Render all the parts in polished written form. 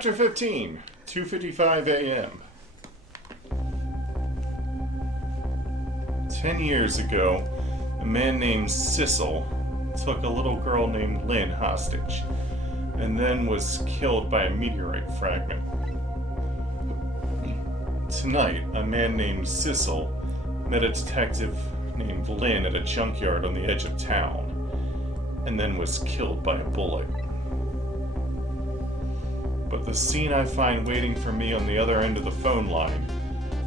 Chapter 15, 2:55 a.m. 10 years ago, a man named Sissel took a little girl named Lynn hostage, and then was killed by a meteorite fragment. Tonight, a man named Sissel met a detective named Lynn at a junkyard on the edge of town, and then was killed by a bullet. But the scene I find waiting for me on the other end of the phone line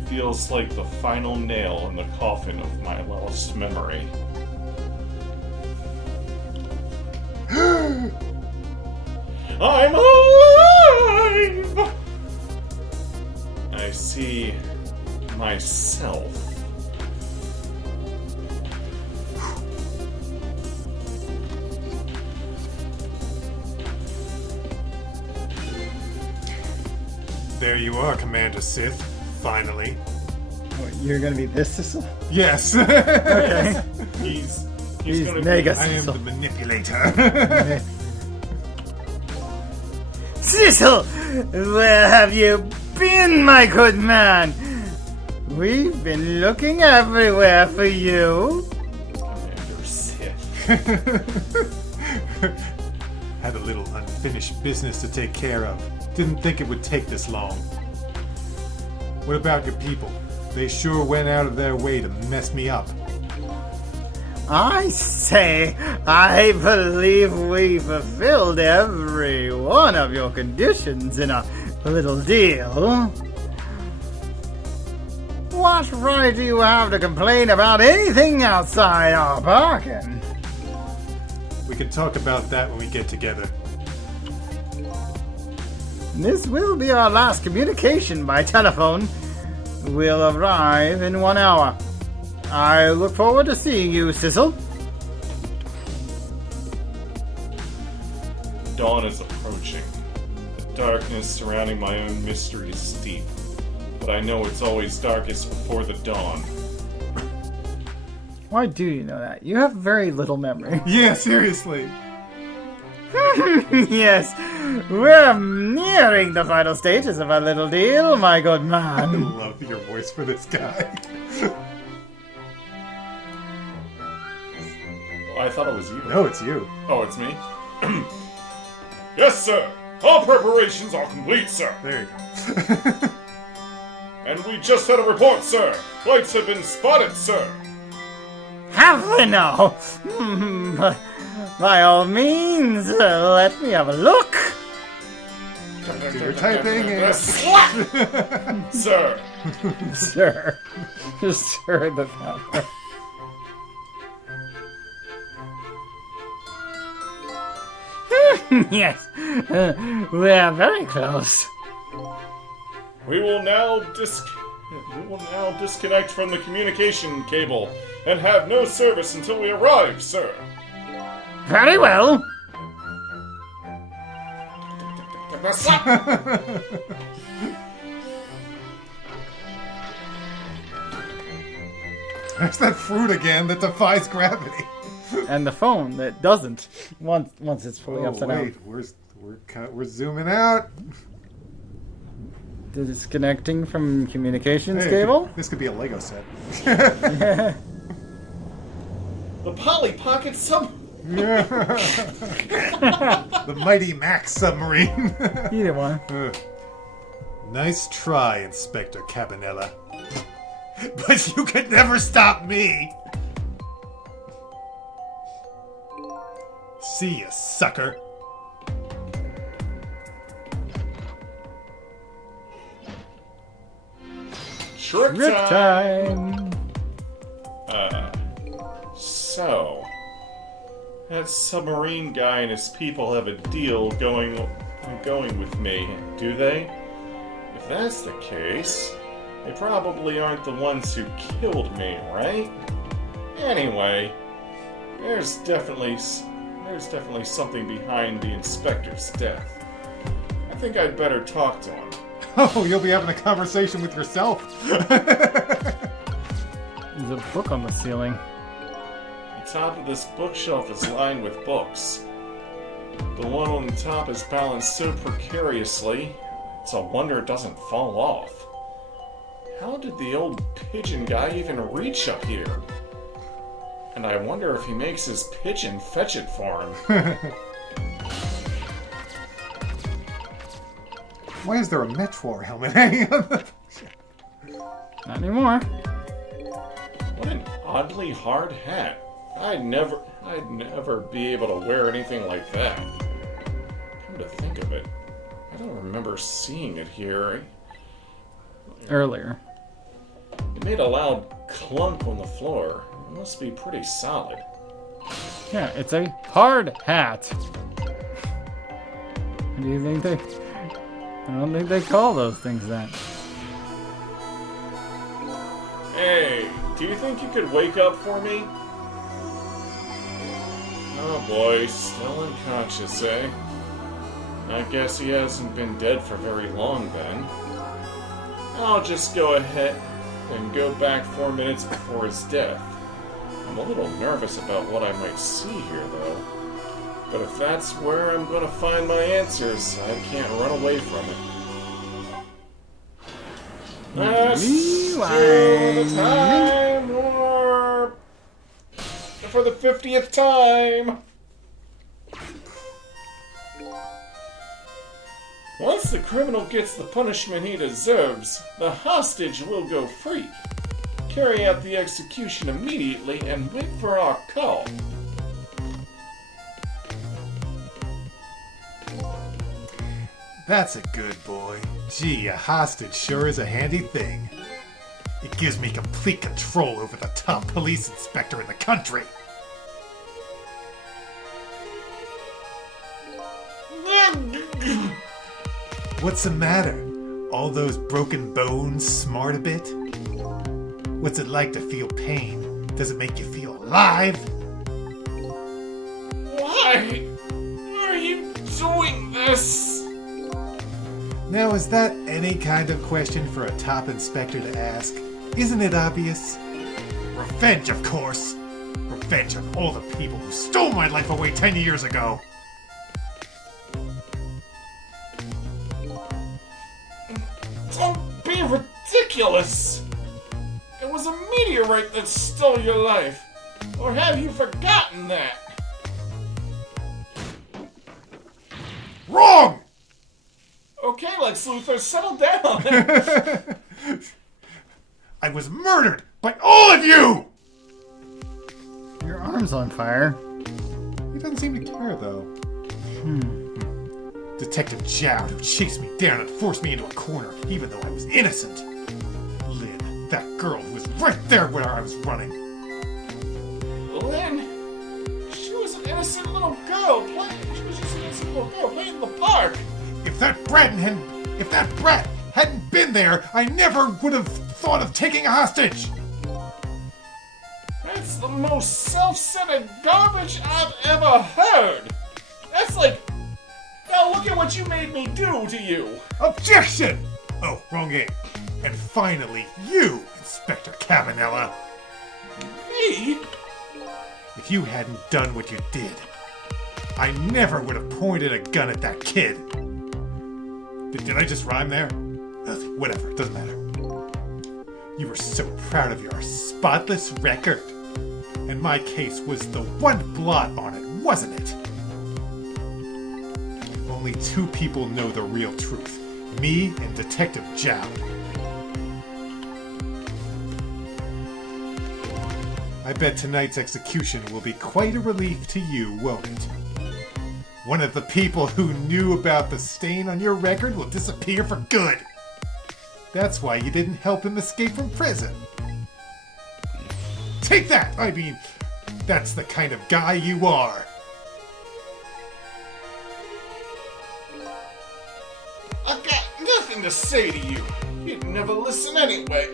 feels like the final nail in the coffin of my lost memory. I'm alive! I see myself. There you are, Commander Sith. Finally. What, you're gonna be this Sissel? Yes. Okay. He's gonna mega be... I am Sissel. the manipulator. Sissel! Where have you been, my good man? We've been looking everywhere for you. Commander Sith. Had a little unfinished business to take care of. Didn't think it would take this long. What about your people? They sure went out of their way to mess me up. I say, I believe we fulfilled every one of your conditions in a little deal. What right do you have to complain about anything outside our bargain? We can talk about that when we get together. This will be our last communication by telephone. We'll arrive in 1 hour. I look forward to seeing you, Sissel. Dawn is approaching. The darkness surrounding my own mystery is deep, but I know it's always darkest before the dawn. Why do you know that? You have very little memory. Yeah, seriously. Yes, we're nearing the final stages of our little deal, my good I man. love your voice for this guy. Oh, I thought it was you. No, it's you. Oh, it's me? Yes, sir! All preparations are complete, sir! There you go. And we just had a report, sir! Flights have been spotted, sir! Have we now? By all means, let me have a look. You're typing it. Sir! Sir. Sir the founder. Yes, we're very close. We will now disconnect from the communication cable and have no service until we arrive, sir. Very well. There's that fruit again that defies gravity. And the phone that doesn't once it's fully upside wait, down. we're zooming out. Disconnecting from communications Hey, cable. This could be a Lego set. The Polly Pocket The Mighty Max submarine. Either one. Nice try, Inspector Cabanella. But you could never stop me! See ya, sucker. Trip Rip time! time. So... that submarine guy and his people have a deal going with me, do they? If that's the case, they probably aren't the ones who killed me, right? Anyway, there's definitely something behind the inspector's death. I think I'd better talk to him. Oh, you'll be having a conversation with yourself. There's a book on the ceiling. The top of this bookshelf is lined with books. The one on the top is balanced so precariously, It's a wonder it doesn't fall off. How did the old pigeon guy even reach up here? And I wonder if he makes his pigeon fetch it for him. Why is there a Metroid helmet hanging on the... Not anymore. What an oddly hard hat. I'd never be able to wear anything like that. Come to think of it, I don't remember seeing it here. Earlier. It made a loud clunk on the floor. It must be pretty solid. Yeah, it's a hard hat. Do you think they... I don't think they call those things that. Hey, do you think you could wake up for me? Oh boy, still unconscious, eh? I guess he hasn't been dead for very long then. I'll just go ahead and go back 4 minutes before his death. I'm a little nervous about what I might see here, though. But if that's where I'm gonna find my answers, I can't run away from it. Let's do the time warp! For the 50th time! Once the criminal gets the punishment he deserves, the hostage will go free. Carry out the execution immediately and wait for our call. That's a good boy. Gee, a hostage sure is a handy thing. It gives me complete control over the top police inspector in the country. What's the matter? All those broken bones smart a bit? What's it like to feel pain? Does it make you feel alive? Why are you doing this? Now, is that any kind of question for a top inspector to ask? Isn't it obvious? Revenge, of course! Revenge on all the people who stole my life away 10 years ago! Don't be ridiculous! It was a meteorite that stole your life. Or have you forgotten that? Wrong! Okay, Lex Luthor, settle down! I was murdered by all of you! Your arm's on fire. He doesn't seem to care, though. Detective Jowd, who chased me down and forced me into a corner, even though I was innocent. Lynn, that girl who was right there where I was running. Lynn, she was an innocent little girl playing. She was just an innocent little girl playing in the park. If that brat hadn't been there, I never would have thought of taking a hostage. That's the most self-centered garbage I've ever heard. That's like, now look at what you made me do to you. Objection! Oh, wrong game. And finally, you, Inspector Cavanella. Me? If you hadn't done what you did, I never would have pointed a gun at that kid. Did I just rhyme there? Whatever, doesn't matter. You were so proud of your spotless record. And my case was the one blot on it, wasn't it? Only two people know the real truth. Me and Detective Jowd. I bet tonight's execution will be quite a relief to you, won't it? One of the people who knew about the stain on your record will disappear for good. That's why you didn't help him escape from prison. Take that! I mean, that's the kind of guy you are. I got nothing to say to you. You'd never listen anyway.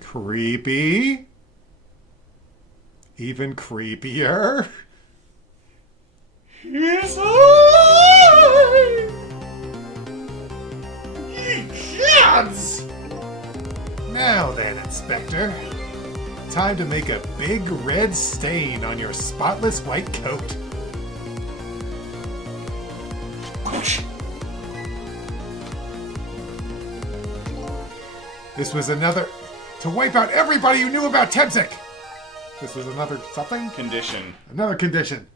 Creepy. Even creepier. He's alive! Ye gods! Now then, Inspector. time to make a big red stain on your spotless white coat. This was another... to wipe out everybody who knew about Tebzik! This was another something? Condition. Another condition.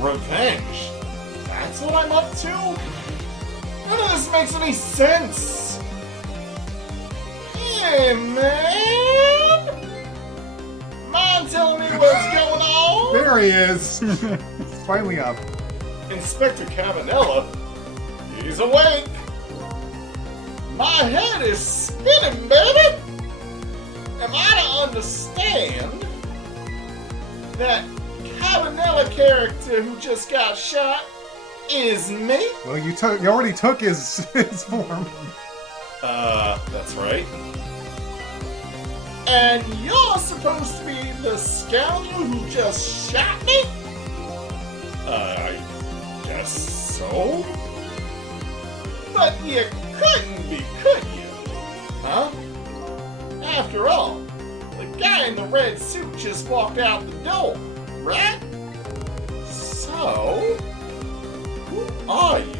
Revenge? That's what I'm up to? None of this makes any sense! Hey, man! Mind telling me what's going on? There he is! It's finally up. Inspector Cabanella? He's awake! My head is spinning, baby! Am I to understand that Cabanella character who just got shot is me? Well, you already took his form. That's right. And you're supposed to be the scoundrel who just shot me? I guess so? But you couldn't be, could you? Huh? After all, the guy in the red suit just walked out the door, right? So, who are you?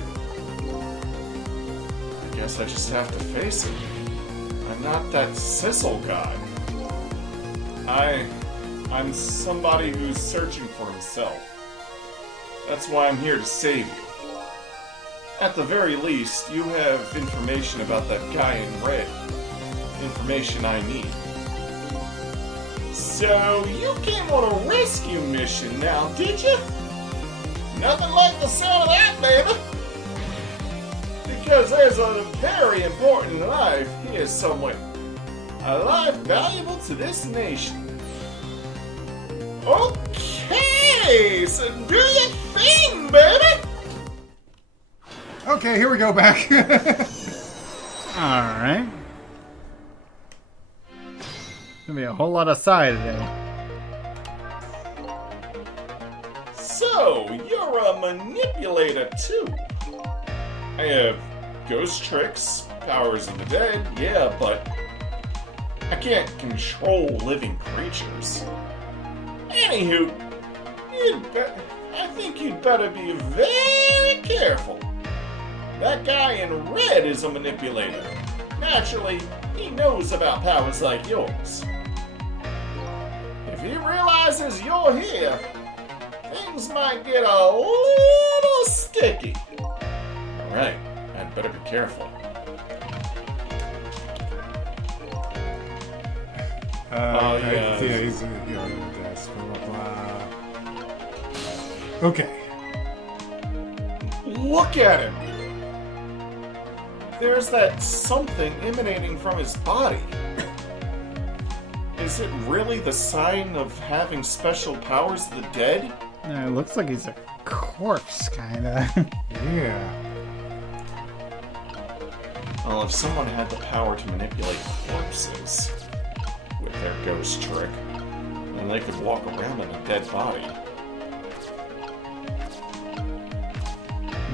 I guess I just have to face it. I'm not that Sissel guy. I'm somebody who's searching for himself. That's why I'm here to save you. At the very least, you have information about that guy in red. Information I need. So, you came on a rescue mission now, did you? Nothing like the sound of that, baby! Because there's a very important life here somewhere. A life valuable to this nation. Okay, so do your thing, baby! Okay, here we go back. Alright. Gonna be a whole lot of side today. So, you're a manipulator too. I have ghost tricks, powers of the dead, yeah, but I can't control living creatures. Anywho, I think you'd better be very careful. That guy in red is a manipulator. Naturally, he knows about powers like yours. If he realizes you're here, things might get a little sticky. Alright, I'd better be careful. Yeah, he's, that's blah, blah, blah. Okay. Look at him! There's that something emanating from his body. Is it really the sign of having special powers of the dead? Yeah, it looks like he's a corpse, kinda. Yeah. Well, if someone had the power to manipulate corpses with their ghost trick, then they could walk around in a dead body.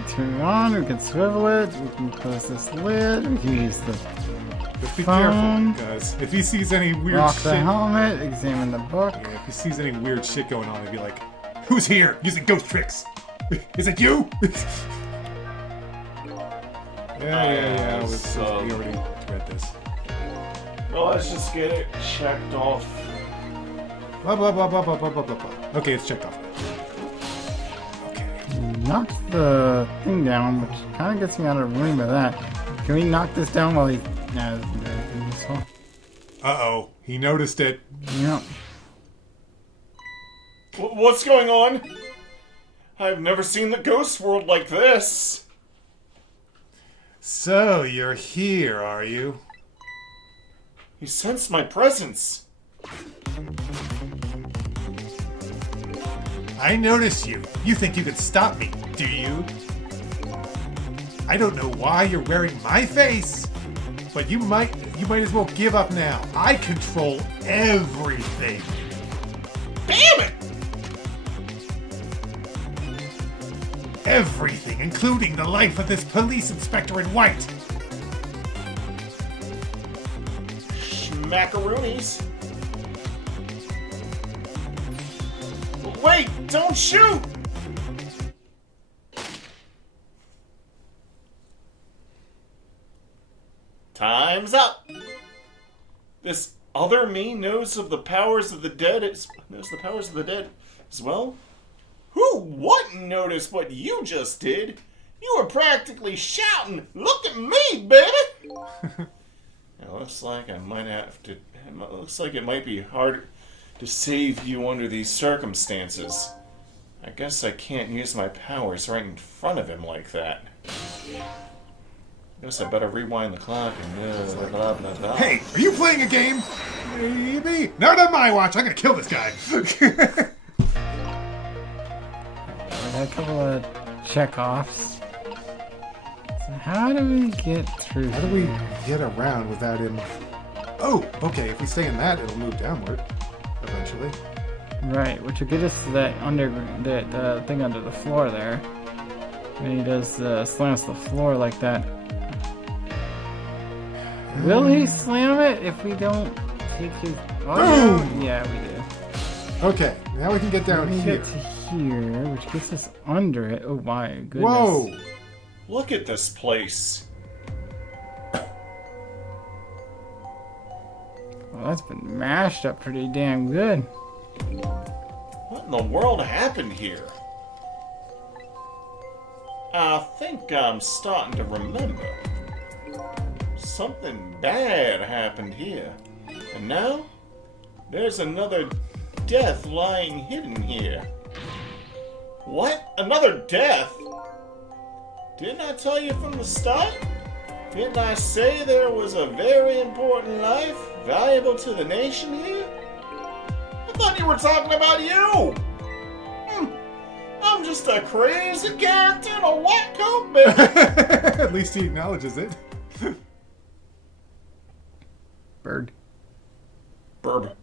Turn it on, we can swivel it, we can close this lid, we can use the Just be phone, careful, guys. If he sees any weird lock shit... the helmet, examine the book. Yeah, if he sees any weird shit going on, he'd be like, "Who's here using ghost tricks? Is it you?" Yeah. We already read this. Well, let's just get it checked off. Blah, blah, blah, blah, blah, blah, blah, blah, blah. Okay, it's checked off. Okay. Knock the thing down, which kind of gets me out of the room with that. Can we knock this down while he... No, doesn't do anything useful. Uh-oh. He noticed it. Yep. What's going on? I've never seen the ghost world like this. So, you're here, are you? He sensed my presence. I noticed you. You think you could stop me, do you? I don't know why you're wearing my face, but you might as well give up now. I control everything. Damn it! Everything, including the life of this police inspector in white. macaroonies. Wait, don't shoot! Time's up. This other me knows of the powers of the dead. Knows the powers of the dead as well. Who wouldn't notice what you just did? You were practically shouting, "Look at me, baby!" It looks like I might have to. It looks like it might be hard to save you under these circumstances. I guess I can't use my powers right in front of him like that. Guess I better rewind the clock and blah blah blah. Hey, are you playing a game? Maybe. Not on my watch. I'm gonna kill this guy. I got a couple of check-offs. So how do we get through? How do we get around without him? Oh, okay. If we stay in that, it'll move downward eventually. Right, which will get us to that thing under the floor there. When he does slams the floor like that. Will he slam it if we don't take his... Oh, Boom! yeah, we do. Okay, now we can get down We here. get to here, which gets us under it. Oh my goodness. Whoa! Look at this place. Well, that's been mashed up pretty damn good. What in the world happened here? I think I'm starting to remember. Something bad happened here. And now, there's another death lying hidden here. What? Another death? Didn't I tell you from the start? Didn't I say there was a very important life valuable to the nation here? I thought you were talking about you! I'm just a crazy character in a white coat, baby! At least he acknowledges it. Bird. Burb.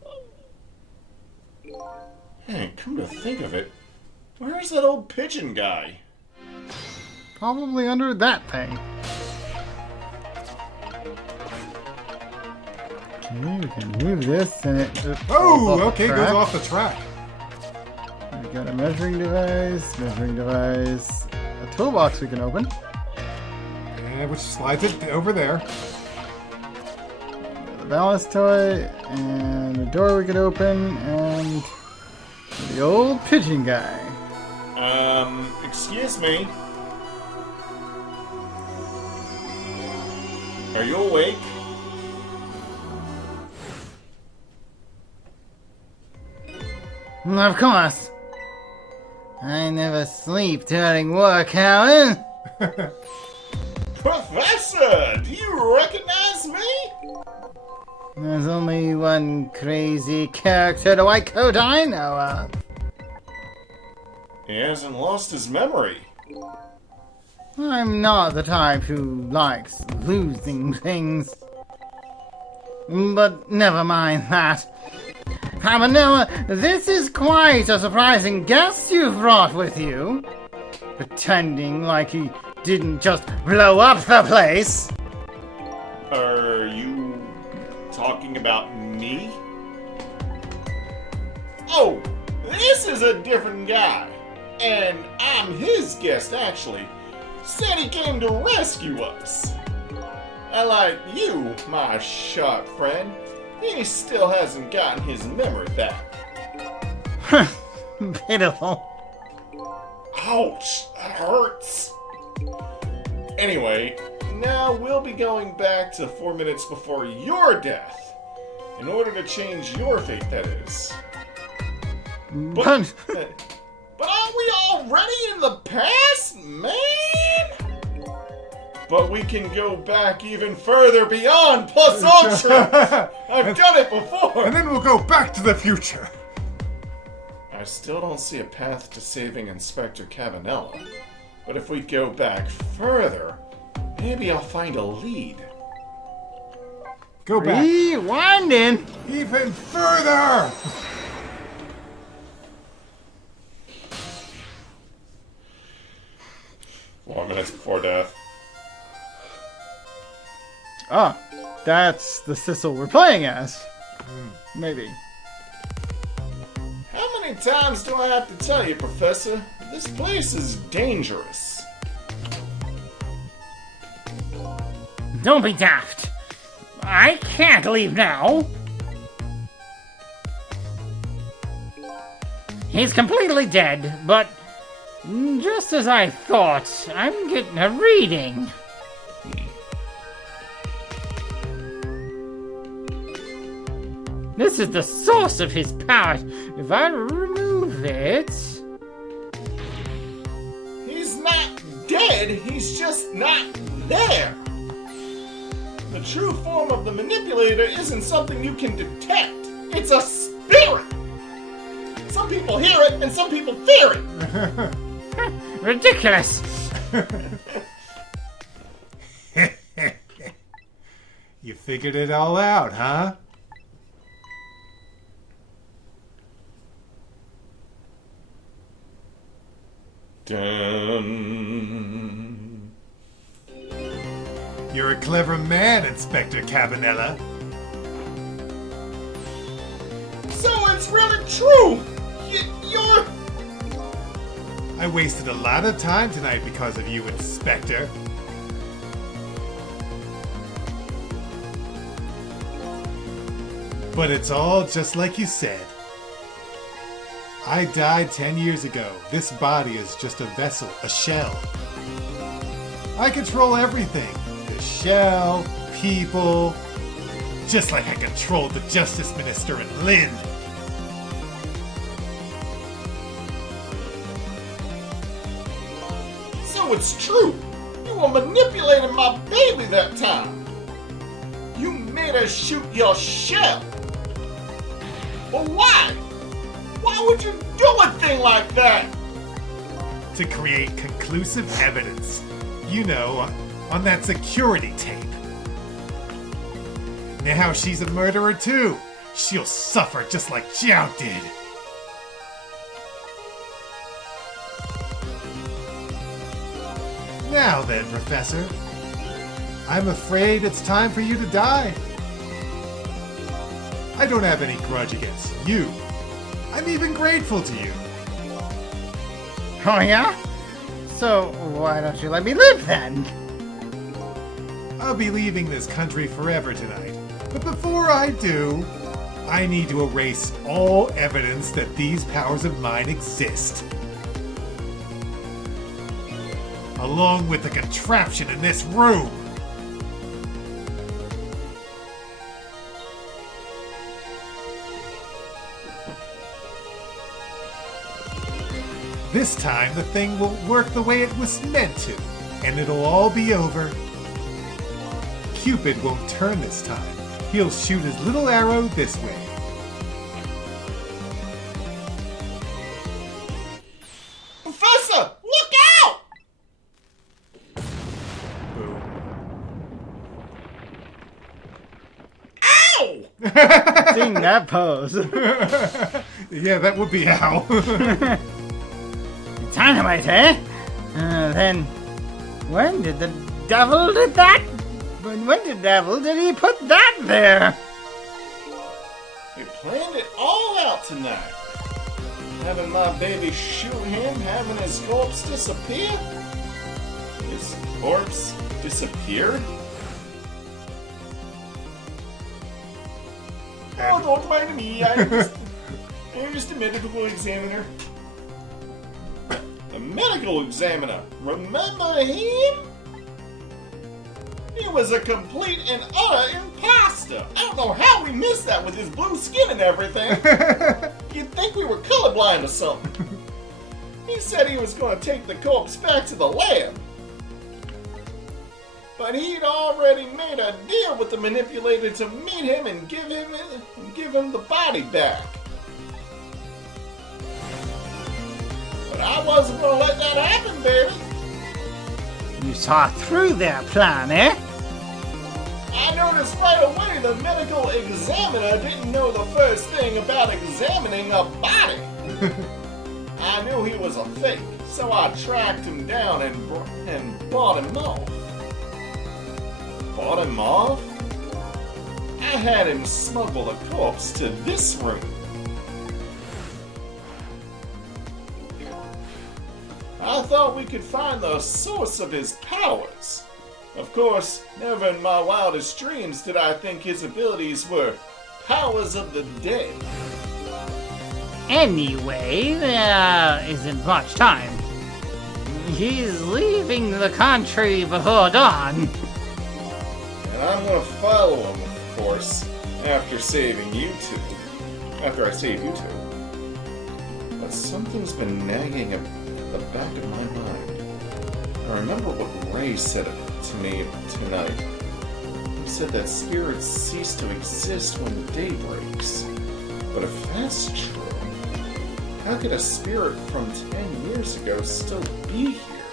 Hey, come to think of it, where's that old pigeon guy? Probably under that thing. Okay, we can move this and it just falls Oh, off the okay, goes track. off the track. We got a measuring device, a toolbox we can open. And which slides it over there. The balance toy, and a door we could open, and the old pigeon guy. Excuse me. Are you awake? Of course. I never sleep during work hours. Professor, do you recognize me? There's only one crazy character in a white coat I know of. He hasn't lost his memory. I'm not the type who likes losing things. But never mind that. Habanella, this is quite a surprising guest you've brought with you. Pretending like he didn't just blow up the place. Are you talking about me? Oh, this is a different guy. And I'm his guest, actually. Said he came to rescue us. And like you, my sharp friend, he still hasn't gotten his memory back. Pitiful. Ouch, that hurts. Anyway, now we'll be going back to 4 minutes before your death. In order to change your fate, that is. But aren't we already in the past, man? But we can go back even further beyond plus ultra. I've done it before. And then we'll go back to the future. I still don't see a path to saving Inspector Cabanella. But if we go back further, maybe I'll find a lead. Go back. Rewinding. Even further! 4 minutes before death. Ah, That's the Sissel we're playing as. Maybe. How many times do I have to tell you, Professor? This place is dangerous. Don't be daft. I can't leave now. He's completely dead, but just as I thought, I'm getting a reading. This is the source of his power. If I remove it... He's not dead, he's just not there. The true form of the manipulator isn't something you can detect. It's a spirit. Some people hear it and some people fear it. Ridiculous. You figured it all out, huh? Dun. You're a clever man, Inspector Cabanella. So it's really true. You're... I wasted a lot of time tonight because of you, Inspector. But it's all just like you said. I died 10 years ago. This body is just a vessel, a shell. I control everything. The shell, people, just like I controlled the Justice Minister and Lynn. So it's true. You were manipulating my baby that time. You made her shoot your shell. But why? Why would you do a thing like that? To create conclusive evidence. You know, on that security tape. Now she's a murderer too. She'll suffer just like Jiao did. Now then, Professor. I'm afraid it's time for you to die. I don't have any grudge against you. I'm even grateful to you. Oh yeah? So why don't you let me live then? I'll be leaving this country forever tonight. But before I do, I need to erase all evidence that these powers of mine exist. Along with the contraption in this room. This time the thing will work the way it was meant to, and it'll all be over. Cupid won't turn this time. He'll shoot his little arrow this way. Professor, look out! Boom. Ow! Seeing that pose. Yeah, that would be how. Dynamite, eh? Then, when did the devil did that? When the devil did he put that there? We planned it all out tonight. Having my baby shoot him, having his corpse disappear? His corpse disappeared? Oh, don't mind me. I'm just a medical examiner. The medical examiner. Remember him? He was a complete and utter imposter. I don't know how we missed that with his blue skin and everything. You'd think we were colorblind or something. He said he was going to take the corpse back to the lab. But he'd already made a deal with the manipulator to meet him and give him the body back. But I wasn't going to let that happen, baby. You saw through their plan, eh? I noticed right away the medical examiner didn't know the first thing about examining a body. I knew he was a fake, so I tracked him down and bought him off. Bought him off? had him smuggle the corpse to this room. I thought we could find the source of his powers. Of course, never in my wildest dreams did I think his abilities were powers of the dead. Anyway, there isn't much time. He's leaving the country before dawn. And I'm gonna follow him, of course, after saving you two. After I save you two. But something's been nagging at the back of my mind. I remember what Niray said to me tonight. He said that spirits cease to exist when the day breaks. But if that's true, how could a spirit from 10 years ago still be here?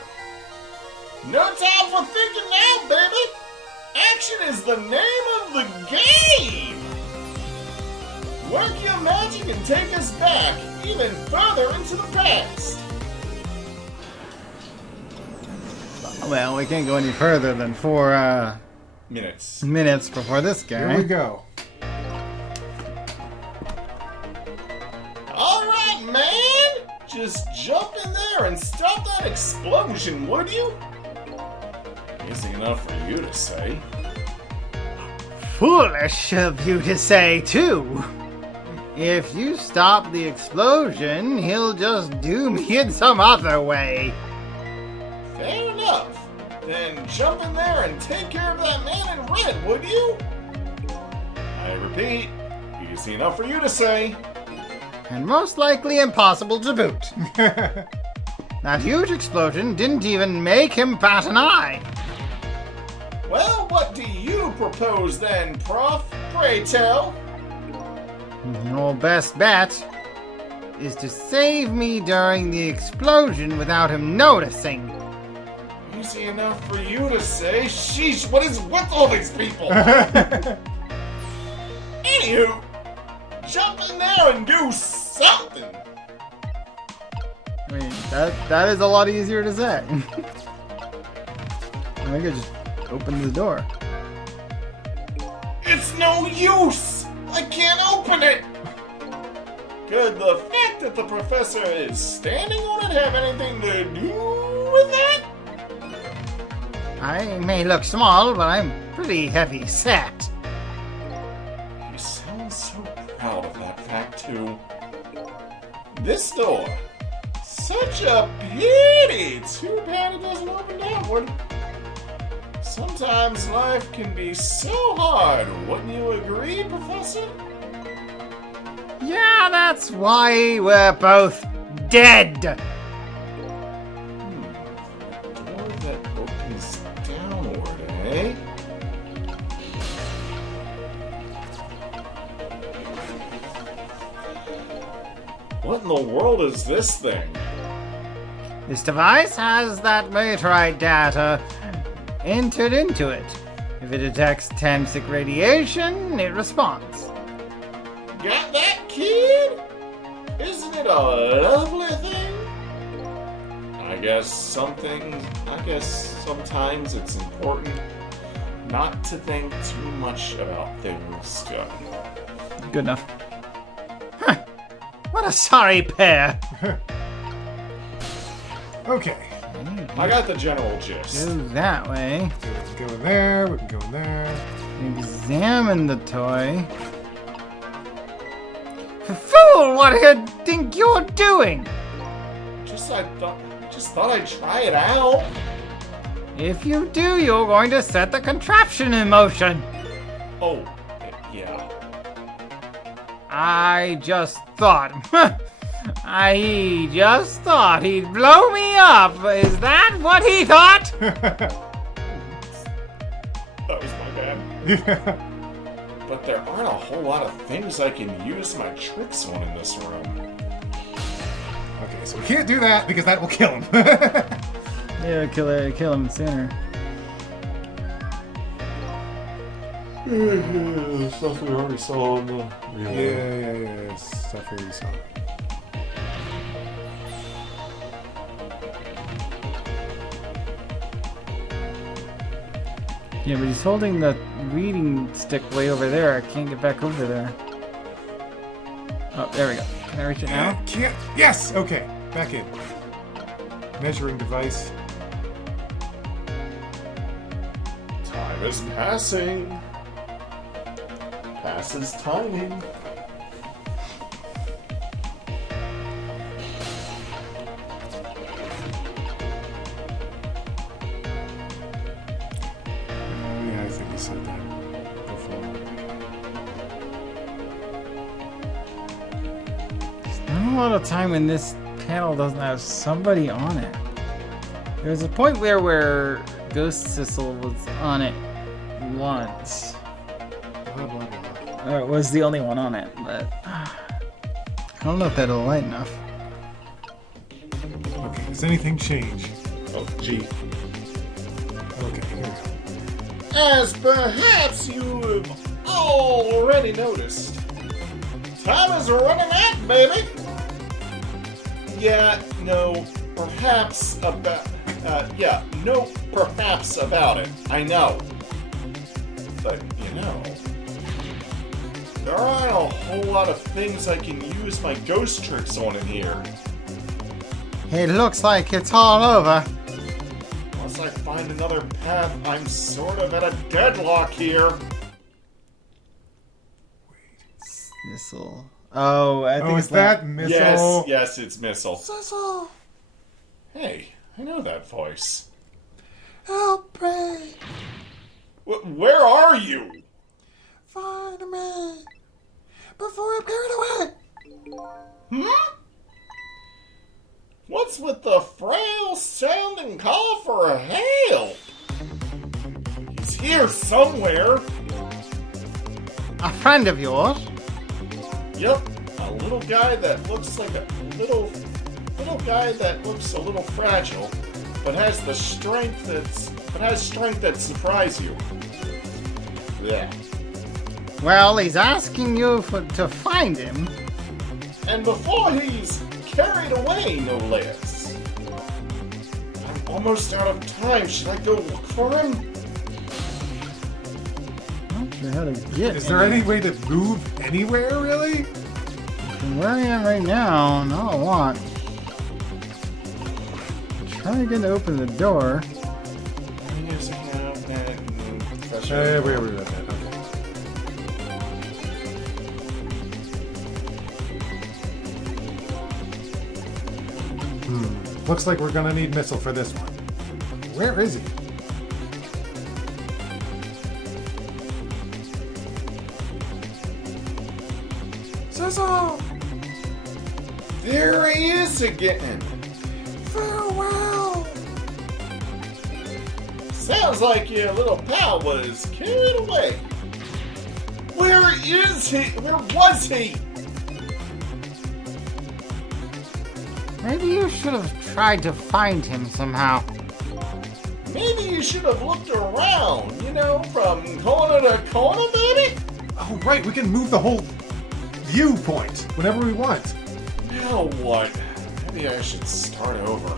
No time for thinking now, baby! Action is the name of the game! Work your magic and take us back, even further into the past! Well, we can't go any further than 4 minutes before this guy. Here we go. Alright, man! Just jump in there and stop that explosion, would you? Easy enough for you to say. Foolish of you to say, too. If you stop the explosion, he'll just do me in some other way. Fair enough. Then jump in there and take care of that man in red, would you? I repeat, easy enough for you to say. And most likely impossible to boot. That huge explosion didn't even make him bat an eye. Well, what do you propose then, Prof? Pray tell. Your best bet is to save me during the explosion without him noticing. Easy enough for you to say. Sheesh, what is with all these people? Anywho, jump in there and do something. I mean, that is a lot easier to say. I could just open the door. It's no use! I can't open it! Could the fact that the professor is standing on it have anything to do with that? I may look small, but I'm pretty heavy set. You sound so proud of that fact, too. This door. Such a pity! Too bad it doesn't open downward. Sometimes life can be so hard, wouldn't you agree, Professor? Yeah, that's why we're both dead. Door that opens downward, eh? What in the world is this thing? This device has that meteorite data entered into it. If it detects tamsic radiation, it responds. Got that, kid? Isn't it a lovely thing? I guess sometimes it's important not to think too much about things done. Good enough. Huh. What a sorry pair. Okay. I got the general gist. Go that way. So we can go in there. We can go in there. Examine the toy. Fool! What do you think you're doing? Just thought I'd try it out. If you do, you're going to set the contraption in motion. Oh, yeah. I just thought he'd blow me up. Is that what he thought? That was my bad. But there aren't a whole lot of things I can use my tricks on in this room. Okay, so we can't do that because that will kill him. Yeah, kill him sooner. Stuff we already saw in the real Yeah. Stuff we already saw. Yeah, but he's holding the reading stick way over there. I can't get back over there. Oh, there we go. Can I reach it now? Can't. Yes. Okay. Back in. Measuring device. Time is passing. Passes timing. Yeah, I think you said that before. There's not a lot of time when this panel doesn't have somebody on it. There's a point where Ghost Sissel was on it once. Blah, blah, blah. Or it was the only one on it, but I don't know if that'll light enough. Okay, has anything changed? Oh, gee. Okay, here we go. As perhaps you've already noticed, time is running out, baby. Yeah, no, perhaps about. Perhaps about it. I know. But, there aren't a whole lot of things I can use my ghost tricks on in here. It looks like it's all over. Unless I find another path, I'm sort of at a deadlock here. Missile. Oh, I think Oh, it's is that Missile? Yes, it's Missile. Sissel! Hey, I know that voice. Help me! Where are you? Find me! Before I'm carried away! Hmm? What's with the frail sounding call for help? He's here somewhere. A friend of yours? Yep, a little guy that looks like a little guy that looks a little fragile, but has strength that surprises you. Yeah. Well, he's asking you to find him. And before he's carried away, no less. I'm almost out of time. Should I go look for him? I'm not sure how to get Is there any way to move anywhere, really? From where I am right now, not a lot. Try to get to open the door. We read that. Okay. Looks like we're gonna need Missile for this one. Where is he? Sissel! There he is again. Farewell! Sounds like your little pal was carried away. Where is he? Where was he? Maybe you should have tried to find him somehow. Maybe you should have looked around, from corner to corner, baby? Oh, right, we can move the whole viewpoint whenever we want. Now what? Maybe I should start over.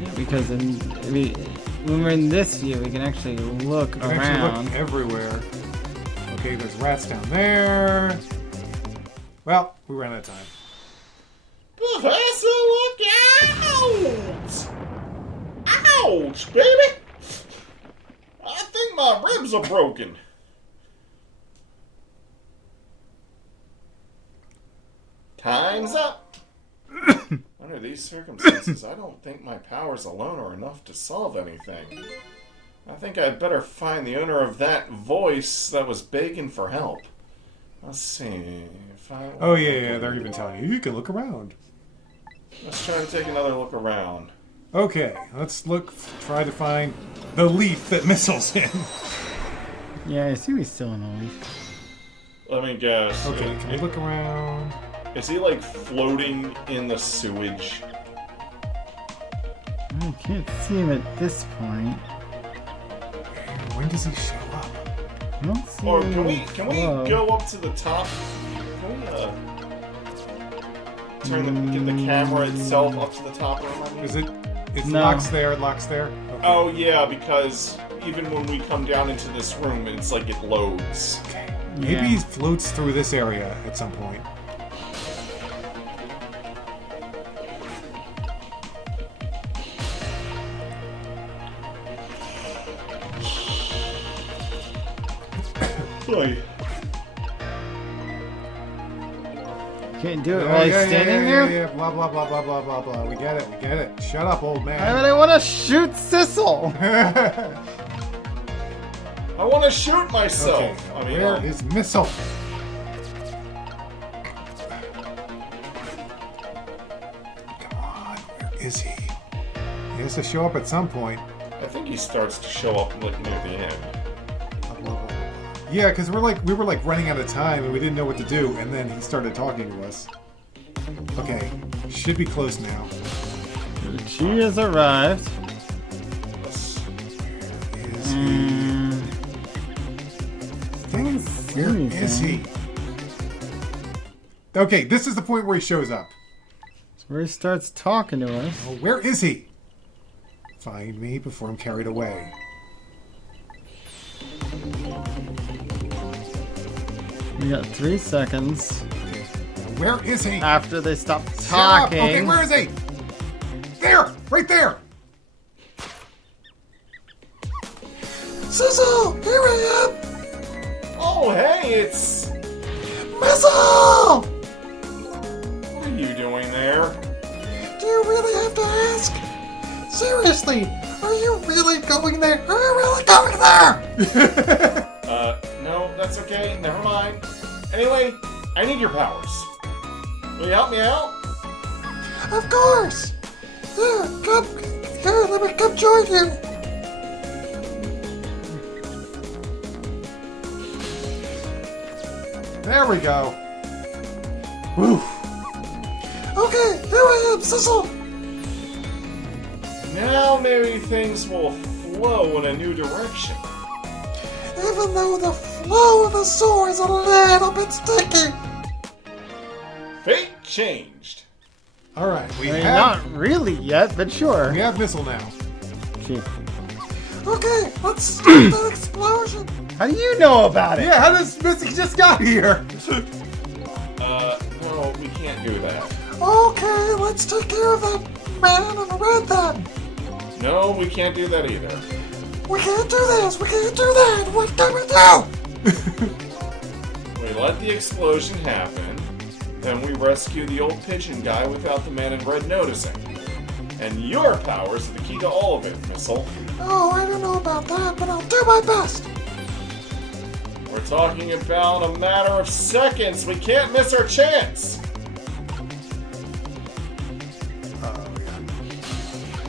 Yeah, because when we're in this view, we can actually look We can around. actually look everywhere. Okay, there's rats down there. Well, we ran out of time. Professor, look out! Ouch, baby! I think my ribs are broken. Time's up. Under these circumstances, I don't think my powers alone are enough to solve anything. I think I'd better find the owner of that voice that was begging for help. Let's see. If I Oh, yeah, they're even telling you. You can look around. Let's try to take another look around. Okay, let's try to find the leaf that Missile's in. Yeah, I see he's still in the leaf. Let me guess. Okay, can we look around? Is he like floating in the sewage? I can't see him at this point. When does he show up? I don't see Or him can we below. go up to the top? Can we get the camera itself up to the top? Is it? It No. locks there. It locks there. Okay. Oh yeah, because even when we come down into this room, it's like it loads. Okay. Maybe he floats through this area at some point. Boy. Can't do it while he's standing there? Yeah, blah, blah, blah, blah, blah, blah, blah. We get it, we get it. Shut up, old man. I want to shoot Sissel. I want to shoot myself. Okay, I mean, where is Missile? Come on, where is he? He has to show up at some point. I think he starts to show up like near the end. Blah, blah, blah, blah. Yeah, because we were like running out of time and we didn't know what to do, and then he started talking to us. Okay, should be close now. She has arrived. Yes. Where is he? Where is he? Okay, this is the point where he shows up. It's where he starts talking to us. Oh, where is he? Find me before I'm carried away. We got 3 seconds Okay. Now, where is he? after they stop Shut up. talking. Okay, where is he? There! Right there! Sissel! Here I am! Oh, hey, it's... Missile! What are you doing there? Do you really have to ask? Seriously, are you really going there? Are you really going there? No, that's okay. Never mind. Anyway, I need your powers. Will you help me out? Of course! Here, come. Here, let me come join you. There we go. Woo. Okay, here I am, Sissel. Now maybe things will flow in a new direction. Even though the flow of the sword is a little bit sticky. Fate changed. All right, I mean, not really yet, but sure. we have Missile now. Gee. Okay, let's start that explosion. How do you know about it? Yeah, how does Missile just got here? No, we can't do that. Okay, let's take care of that man in the red then. No, we can't do that either. We can't do this. We can't do that. What can we do? We let the explosion happen, then we rescue the old pigeon guy without the man in red noticing. And your powers are the key to all of it, Missile. Oh, I don't know about that, but I'll do my best. We're talking about a matter of seconds. We can't miss our chance.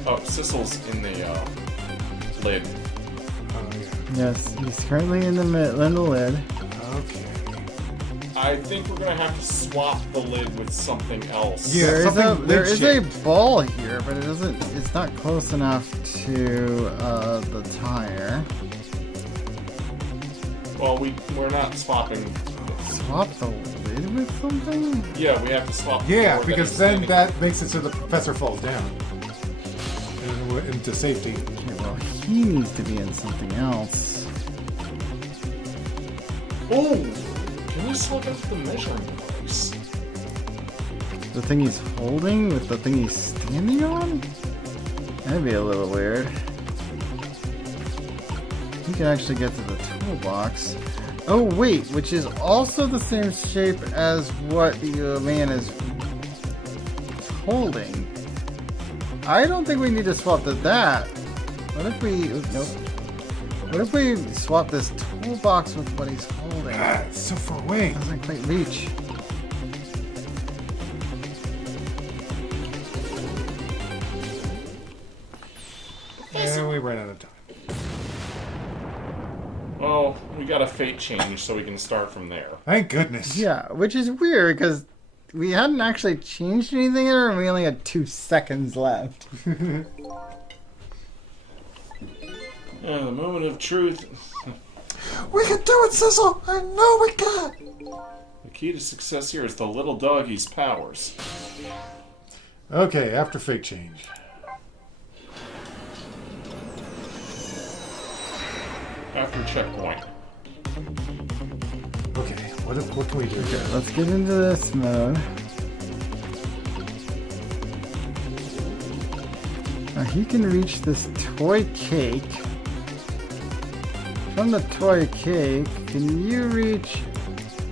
Oh, Sissel's in the lid. Yes, he's currently in the lid. Okay. I think we're gonna have to swap the lid with something else. Yeah, There is something there is a lid-shaped. ball here, but it doesn't. It's not close enough to the tire. Well, we're not swapping. Swap the lid with something? Yeah, we have to swap. the Yeah, board that because he's then standing that makes it so the professor falls down into safety. Okay, well, he needs to be in something else. on. Ooh, can we swap out the measuring device? The thing he's holding with the thing he's standing on? That'd be a little weird. You can actually get to the toolbox. Oh wait, which is also the same shape as what the man is holding. I don't think we need to swap that. What if we... Nope. What if we swap this toolbox with what he's holding? Ah, it's so far away. Doesn't quite reach. And we ran out of time. Well, we got a fate change, so we can start from there. Thank goodness. Yeah, which is weird because we hadn't actually changed anything there and we only had 2 seconds left. Yeah, the moment of truth. We can do it, Sissel. I know we can. The key to success here is the little doggy's powers. Okay, after fate change. after checkpoint. Okay, what can we do? Okay, let's get into this mode. Now he can reach this toy cake. From the toy cake, can you reach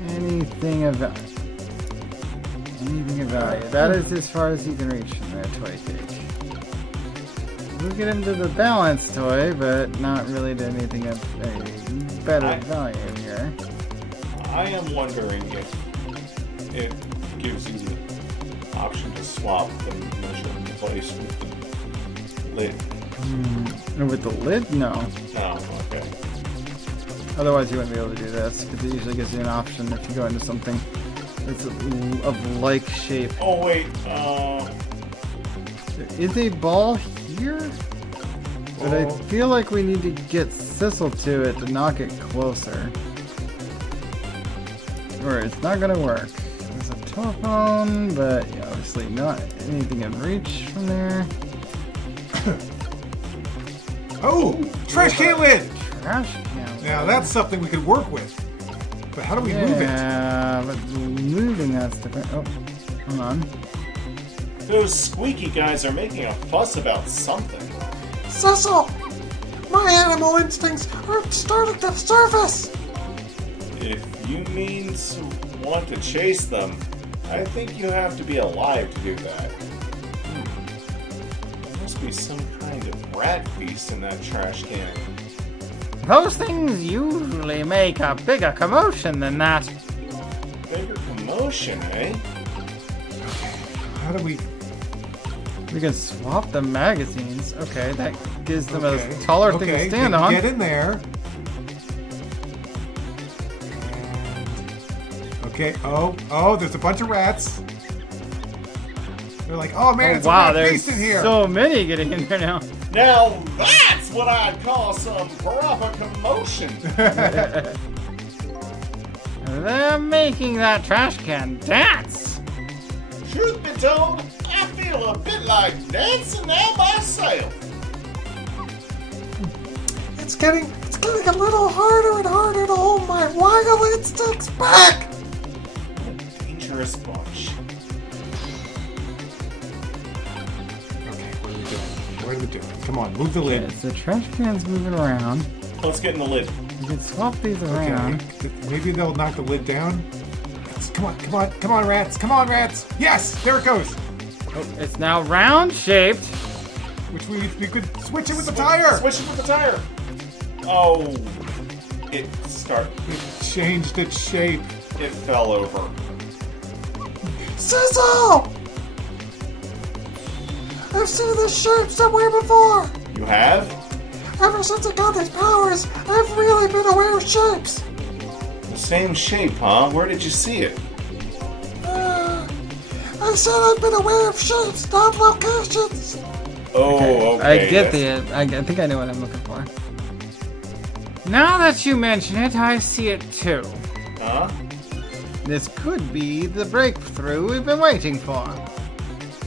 anything of value? Anything of value. That is as far as you can reach from that toy cake. We'll get into the balance toy, but not really to anything of a better value here. I am wondering if it gives you the option to swap the measuring device with the lid. With the lid? No. No, okay. Otherwise you wouldn't be able to do this, because it usually gives you an option if you go into something that's of like shape. Oh wait, There is a ball here? But I feel like we need to get Sissel to it to knock it closer. Or it's not gonna work. There's a telephone, but yeah, obviously not anything in reach from there. Oh! Trash can lid! Trash can. Now that's something we could work with. But how do we move it? Yeah, but moving that's different. Oh, hold on. those squeaky guys are making a fuss about something. Sissel! My animal instincts are starting to surface! If you mean to want to chase them, I think you have to be alive to do that. There must be some kind of rat feast in that trash can. Those things usually make a bigger commotion than that. Bigger commotion, eh? How do we... We can swap the magazines. Okay, that gives them a taller thing to stand on. Get in there. Okay, oh, there's a bunch of rats. They're like, oh man, it's a rat there's feast in here. so many getting in there now. Now that's what I'd call some proper commotion. They're making that trash can dance. Truth be told, I feel a bit like dancing now myself. It's getting a little harder and harder to hold my wild instincts back! Dangerous bunch. Okay, what are we doing? What are we doing? Come on, move the lid. Okay, so trash can's moving around. Let's get in the lid. You can swap these around. Okay, maybe they'll knock the lid down. Come on, rats! Come on, rats! Yes, there it goes. Oh, it's now round shaped. Which we could switch it with the tire. Switch it with the tire. Oh, it Changed its shape. It fell over. Sissel! I've seen this shape somewhere before! You have? Ever since I got these powers, I've really been aware of shapes! The same shape, huh? Where did you see it? I said I've been aware of shapes, not locations! Oh, okay. I get I think I know what I'm looking for. Now that you mention it, I see it too. Huh? This could be the breakthrough we've been waiting for.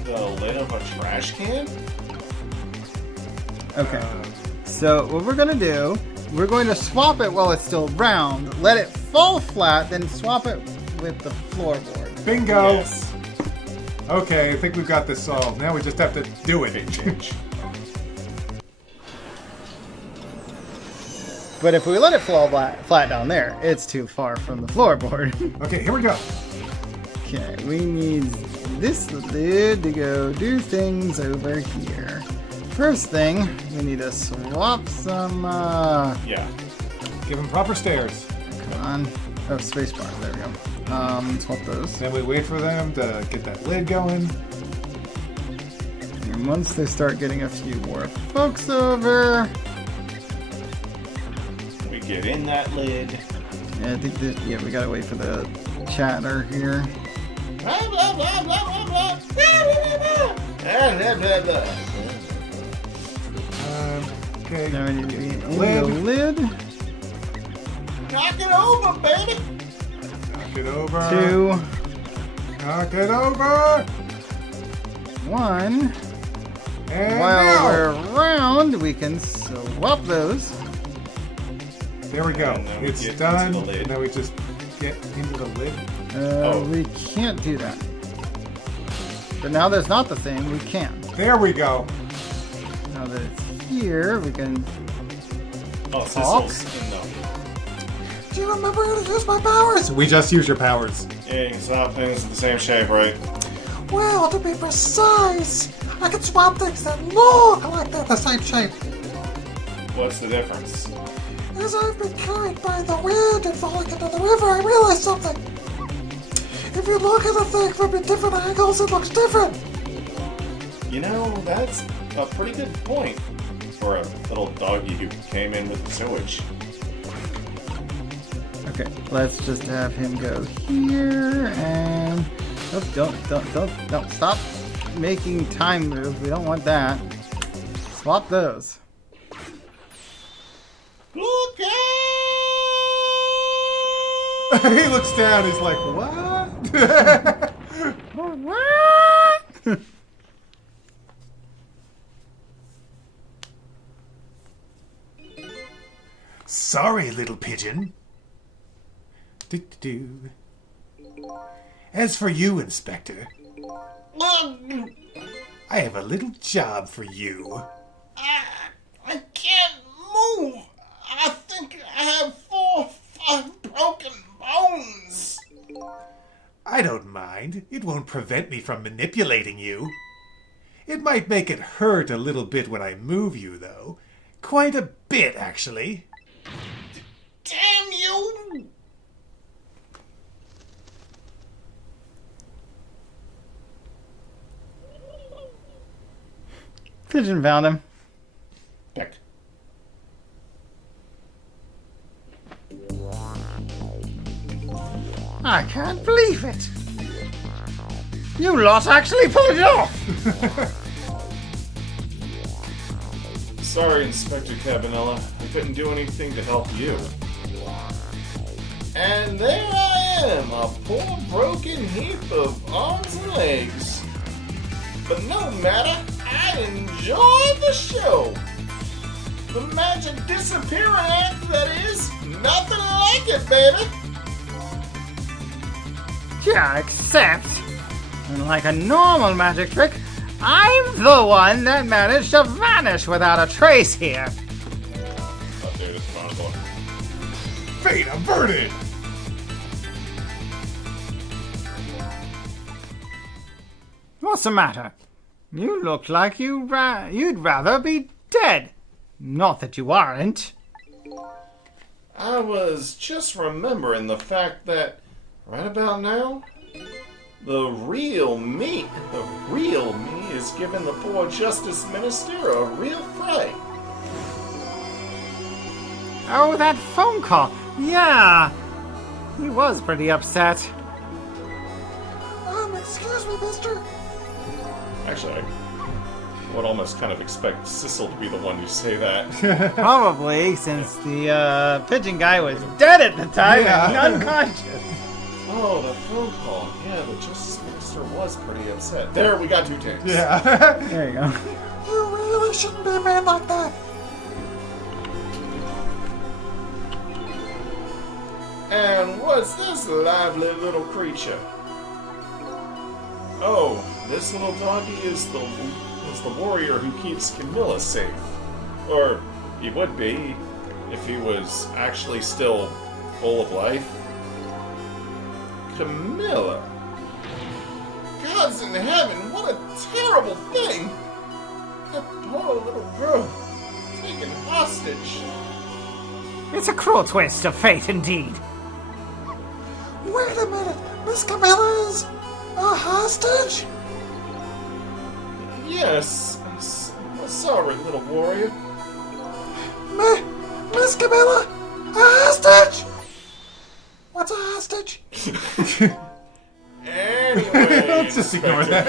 The lid of a trash can? Okay. So what we're gonna do, we're going to swap it while it's still round, let it fall flat, then swap it with the floorboard. Bingo. Yes. Okay, I think we've got this solved. Now we just have to do it. Change. But if we let it fall flat down there, it's too far from the floorboard. Okay, here we go. Okay, we need this lid to go do things over here. First thing, we need to swap some, Yeah. Give them proper stairs. come on. Oh, spacebar, there we go. Swap those. Then we wait for them to get that lid going. And once they start getting a few more folks over, We get in that lid. yeah, I think that, yeah, we gotta wait for the chatter here. Blah, blah, blah, blah, blah, blah. Blah, blah, blah. Blah, blah, blah. Okay. Now we need to be in Lid. the lid. Knock it over, baby. Knock it over. 2, Knock it over. 1. And While now. we're round, we can swap those. There we go. And then we It's get done. into the lid. And then we just get into the lid. We can't do that. But now that it's not the same, we can. There we go. Now that it's here, we can... Oh, Sissels. No. Do you remember how to use my powers? We just use your powers. Yeah, you can swap things in the same shape, right? Well, to be precise, I can swap things that look like they're the same shape. What's the difference? As I've been carried by the wind and falling into the river, I realized something. If you look at a thing from different angles, it looks different. You know, that's a pretty good point for a little doggy who came in with the sewage. Okay, let's just have him go here and... Oh, don't stop making time move. We don't want that. Swap those. Look out! He looks down. He's like, what? What? Sorry, little pigeon. Do-do-do. As for you, Inspector, I have a little job for you. I can't move. I think I have 4 or 5 broken bones. I don't mind. It won't prevent me from manipulating you. It might make it hurt a little bit when I move you, though. Quite a bit, actually. Damn you! Pigeon found him. Back. I can't believe it. You lot actually pulled it off. Sorry, Inspector Cabanella. I couldn't do anything to help you. And there I am, a poor broken heap of arms and legs. But no matter, I enjoy the show. The magic disappearing act, that is, nothing like it, baby. Yeah, except, unlike a normal magic trick, I'm the one that managed to vanish without a trace here. Oh, dude, it's vulnerable. Fate averted! What's the matter? You look like you'd rather be dead. Not that you aren't. I was just remembering the fact that right about now, the real me is giving the poor Justice Minister a real fright. Oh, that phone call. Yeah. He was pretty upset. Excuse me, mister. Actually, I would almost kind of expect Sissel to be the one to say that. Probably, since the pigeon guy was dead at the time and unconscious. Oh, the phone call. Yeah, the Justice Minister was pretty upset. There, we got 2 takes. Yeah. There you go. You really shouldn't be mad like that. And what's this lively little creature? Oh, this little doggy is the warrior who keeps Camilla safe. Or he would be if he was actually still full of life. Camilla. Gods in heaven, what a terrible thing! That poor little girl taken hostage. It's a cruel twist of fate indeed. Wait a minute. Miss Camilla is a hostage? Yes, sorry, little warrior. Miss Camilla? A hostage? What's a hostage? Anyway, Let's just ignore that.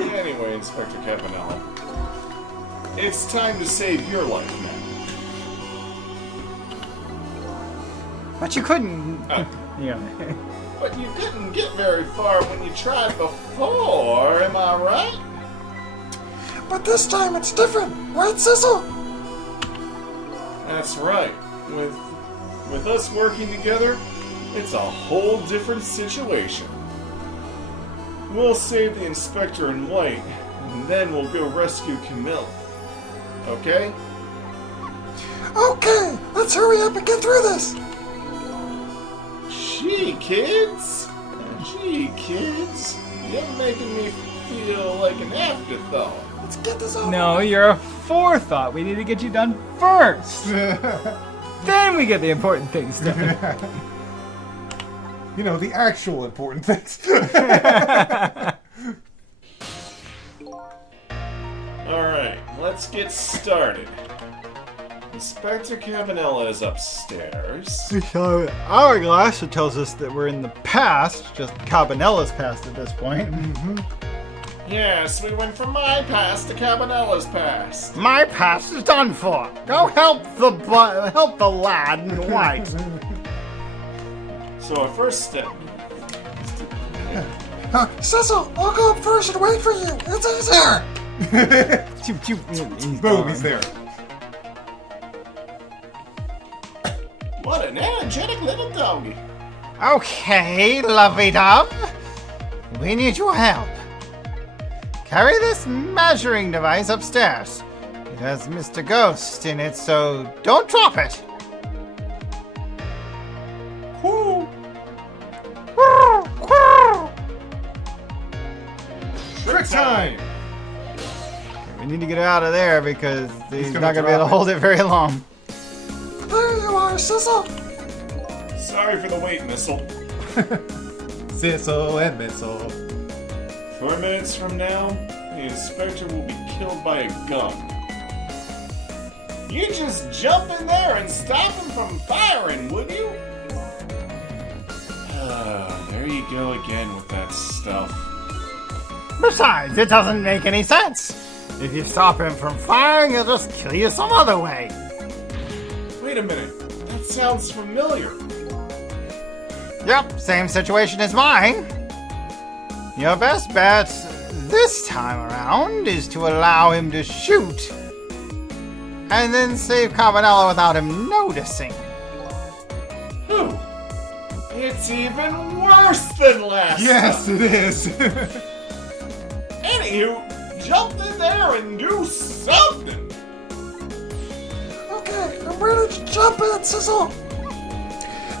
Anyway, Inspector Cabanella, it's time to save your life now. But you couldn't. Yeah. But you didn't get very far when you tried before, am I right? But this time it's different, right, Sissel? That's right. With With us working together, it's a whole different situation. We'll save the Inspector in White, and then we'll go rescue Camille. Okay? Okay, let's hurry up and get through this. Gee, kids! You're making me feel like an afterthought. Let's get this over. No, you're a forethought. We need to get you done first. Then we get the important things done. You know, the actual important things. Alright, let's get started. Inspector Cabanella is upstairs. So, hourglass, it tells us that we're in the past, just Cabanella's past at this point. Yes, we went from my past to Cabanella's past. My past is done for. Go help the lad in white. So our first step Sissel, I'll go up first and wait for you. It's easier. Boom, he's there. What an energetic little doggy. Okay, lovey-dove. We need your help. Carry this measuring device upstairs. It has Mr. Ghost in it, so don't drop it. Whoo! Trick time! We need to get out of there because he's gonna not going to be able to drop hold it very long. There you are, Sissel. Sorry for the wait, Missile. Sissel and Missile. 4 minutes from now, the Inspector will be killed by a gun. You just jump in there and stop him from firing, would you? There you go again with that stuff. Besides, it doesn't make any sense. If you stop him from firing, he'll just kill you some other way. Wait a minute, that sounds familiar. Yep, same situation as mine. Your best bet this time around is to allow him to shoot and then save Cabanella without him noticing. Whew. It's even worse than last Yes, time. it is. Anywho, jump in there and do something. Okay, I'm ready to jump in, Sissel.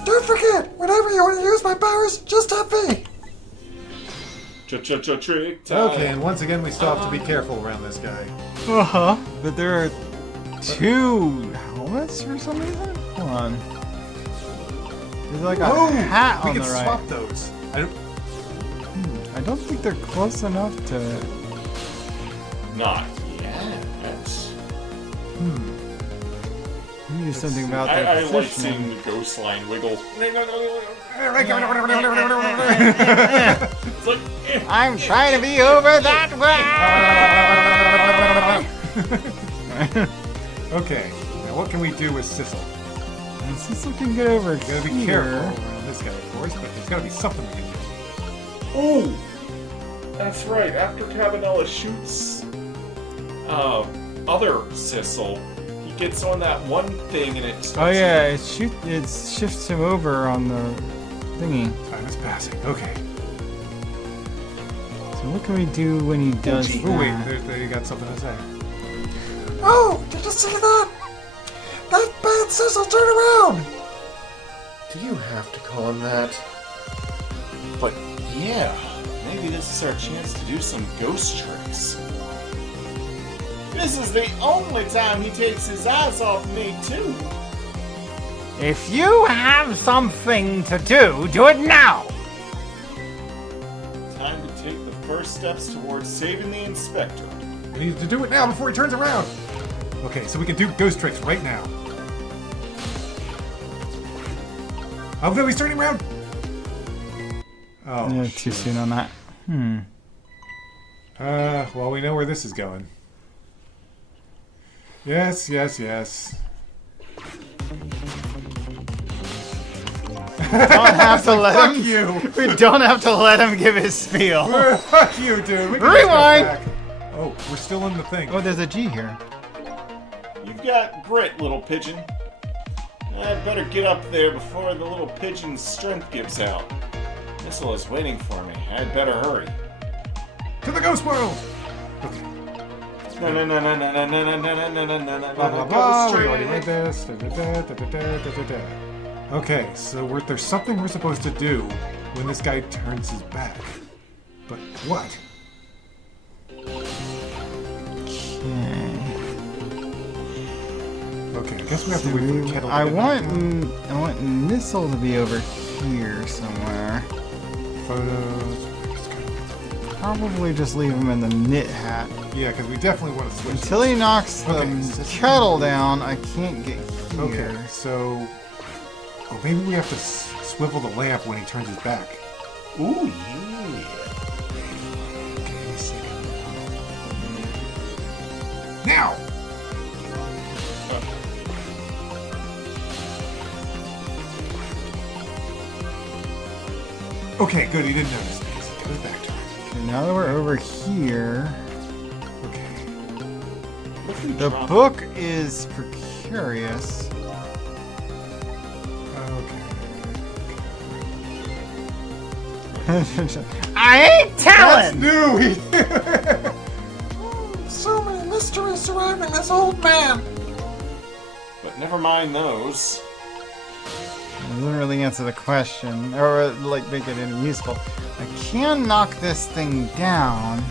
Don't forget, whenever you want to use my powers, just tap V. Trick time. Okay, and once again we still have to be careful around this guy. Uh-huh. But there are two helmets for some reason? Hold on. There's like a hat we on can the right. swap those. I don't think they're close enough to... Not yet. Maybe there's something about I that like positioning. seeing the ghost line wiggle. It's like, I'm trying to be over that way! Okay, now what can we do with Sissel? And Sissel can get over We gotta be here. careful around this guy, of course, but there's gotta be something we can do. oh! That's right, after Cabanella shoots other Sissel, he gets on that one thing and it Oh starts yeah, it shifts him over on the thingy. Time is passing. Okay. So what can we do when he does Oh wait, that? there you got something to say. Oh, did you see that? That bad Sissel, turn around. Do you have to call him that? But yeah, maybe this is our chance to do some ghost tricks. This is the only time he takes his eyes off me, too. If you have something to do, do it now! Time to take the first steps towards saving the Inspector. We need to do it now before he turns around. Okay, so we can do ghost tricks right now. Oh no, he's turning around. Oh. Yeah, too soon on that. Well, we know where this is going. Yes, yes, yes. Don't have to let Fuck him. you. We don't have to let him give his spiel. Fuck you, dude. We can just go Rewind. back. Oh, we're still in the thing. Oh, there's a G here. You've got grit, little pigeon. I'd better get up there before the little pigeon's strength gives out. Sissel is waiting for me. I'd better hurry. To the ghost world! No, no, no, no, no, no, no, no, no, no, no, no, no, Blah, blah, no, blah. go We already read straight. this. Da, da, da, da, da, da, da, da. Okay, so there's something we're supposed to do when this guy turns his back. But what? Okay, I guess we have to wait for the kettle to I get want back on. I want Missile to be over here somewhere. Photos. Probably just leave him in the knit hat. Yeah, because we definitely want to switch. Until he knocks the Okay, kettle down, I can't get here. Okay, so... Oh, maybe we have to swivel the lamp when he turns his back. Ooh, yeah. Okay, a second. Now! Okay, good, he didn't notice this. Get his back turned. Okay, now that we're over here, Okay. What if we the drop- book is precarious. Okay. I ain't telling! New! He... So many mysteries surrounding this old man. But never mind those. Doesn't really answer the question, or like make it any useful. I can knock this thing down.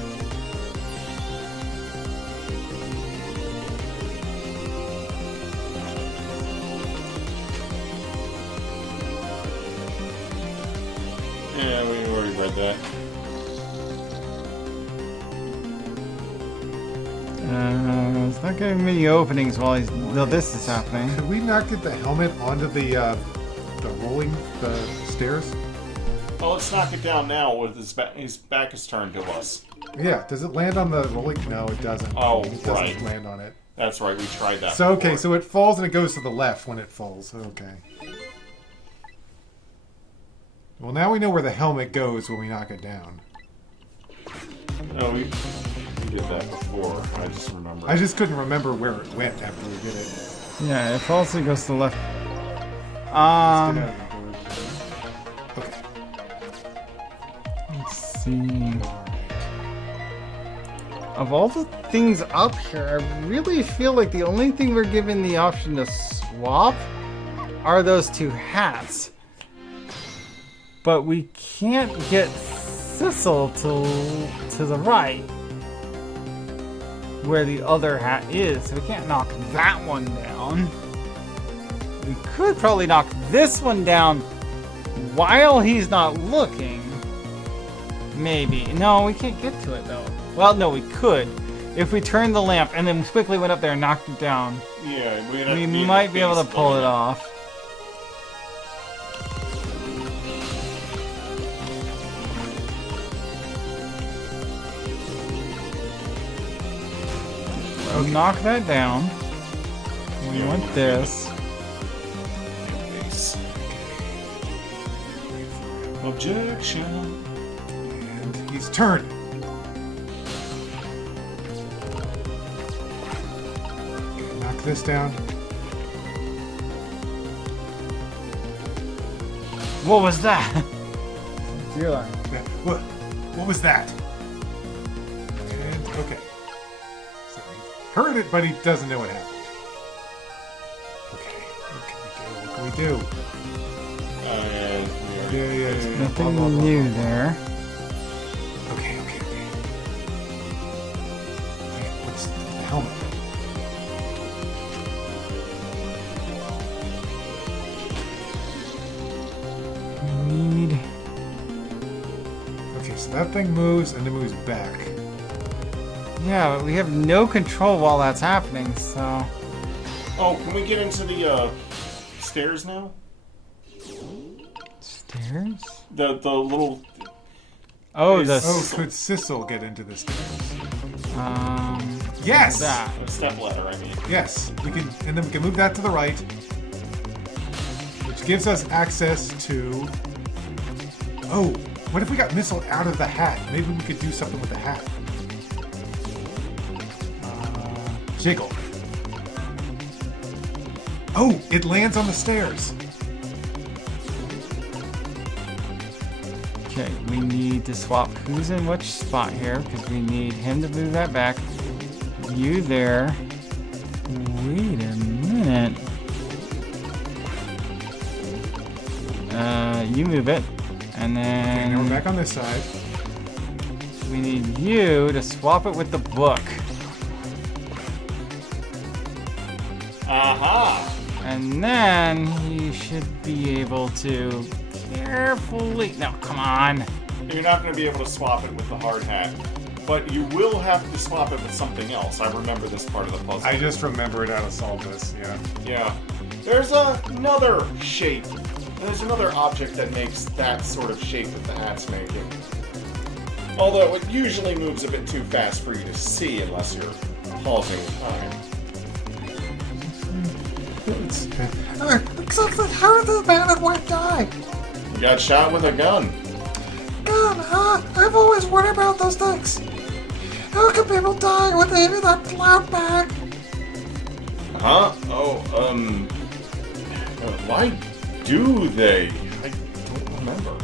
Yeah, we already read that. It's not giving me any openings while this is happening. Could we not get the helmet onto the rolling, the stairs? Well, let's knock it down now with his back is turned to us. Yeah, does it land on the rolling? No, it doesn't. Oh, it doesn't right. land on it. That's right, we tried that So, okay, before. so it falls and it goes to the left when it falls. Okay. Well, now we know where the helmet goes when we knock it down. No, we did that before. I just remember. I just couldn't remember where it went after we did it. Yeah, it falls and goes to the left. Let's get out of the door. Okay. Let's see. Of all the things up here, I really feel like the only thing we're given the option to swap are those two hats. But we can't get Sissel to the right, where the other hat is. So we can't knock that one down. We could probably knock this one down while he's not looking. Maybe. No, we can't get to it though. Well, no, we could. If we turned the lamp and then quickly went up there and knocked it down, Yeah, we might be able to pull it off. So knock that down. We want this. Objection. And he's turned. Okay, knock this down. What was that? It's your line. What was that? And, okay. So he heard it, but he doesn't know what happened. Okay, what can we do? What can we do? And we Yeah, already- yeah, yeah. Nothing Blah, blah, blah. new there. Okay. What's the helmet? We need. Okay, so that thing moves and it moves back. Yeah, but we have no control while that's happening, so. Oh, can we get into the stairs now? Stairs? The little. Oh, the. Oh, could Sissel get into the stairs? Yes! Yes! That. Step ladder, I mean. Yes, we can, and then we can move that to the right, which gives us access to. Oh, what if we got Missile out of the hat? Maybe we could do something with the hat. Jiggle. Oh, it lands on the stairs. Okay, we need to swap who's in which spot here, because we need him to move that back. You there. Wait a minute. You move it. And And now we're then back on this side. we need you to swap it with the book. Aha! And then you should be able to carefully... No, come on. You're not going to be able to swap it with the hard hat, but you will have to swap it with something else. I remember this part of the puzzle. I just remembered how to solve this, yeah. Yeah. There's another shape. There's another object that makes that sort of shape that the hat's making. Although it usually moves a bit too fast for you to see unless you're pausing time. Exactly how did the man in white die? You got shot with a gun. God, huh? I've always worried about those things. How can people die when they have that cloud bag? Huh? Oh, why do they? I don't remember.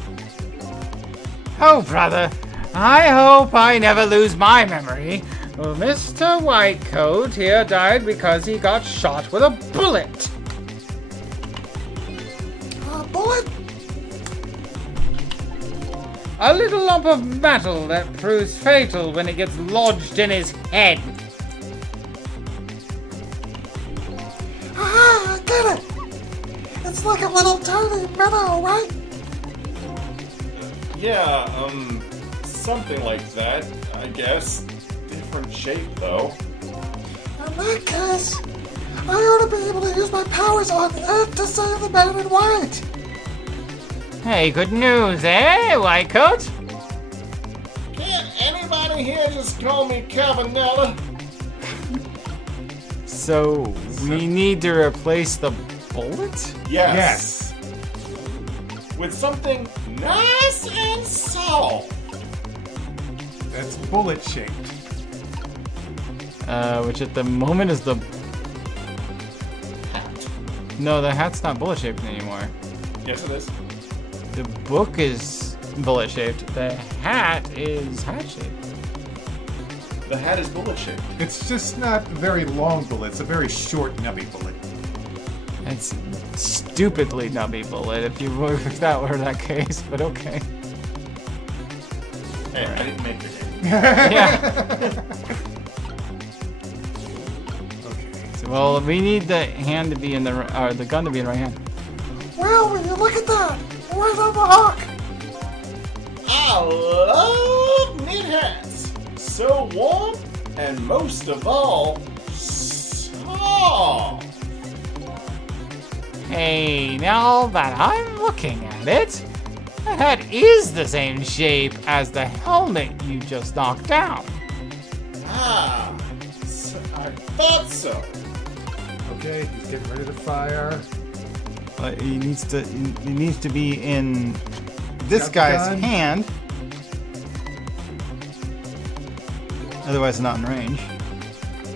Oh, brother, I hope I never lose my memory. Well, Mr. Whitecoat here died because he got shot with a bullet. Bullet? A little lump of metal that proves fatal when it gets lodged in his head. Ah, I get it. It's like a little tiny minnow, right? Yeah, something like that, I guess. Different shape, though. In that case, I ought to be able to use my powers on it to save the man in white. Hey, good news, eh, Whitecoat? Can't anybody here just call me Cavanella? So, we need to replace the bullet? Yes. With something nice and soft. That's bullet shaped. Which at the moment is the... Hat. No, the hat's not bullet shaped anymore. Yes, it is. The book is bullet shaped. The hat is hat shaped. The hat is bullet shaped. It's just not a very long bullet. It's a very short, nubby bullet. It's stupidly nubby bullet if that were that case, but okay. Hey, I didn't make the game. Yeah. Okay. So, well, we need the hand to be in the gun to be in the right hand. Well, will you look at that? Right on the hook. I love knit hats. So warm and most of all, soft. Hey, now that I'm looking at it, the hat is the same shape as the helmet you just knocked down. Ah, I thought so. Okay, he's getting ready to fire. He needs to be in this Got the guy's gun. hand. Otherwise, not in range.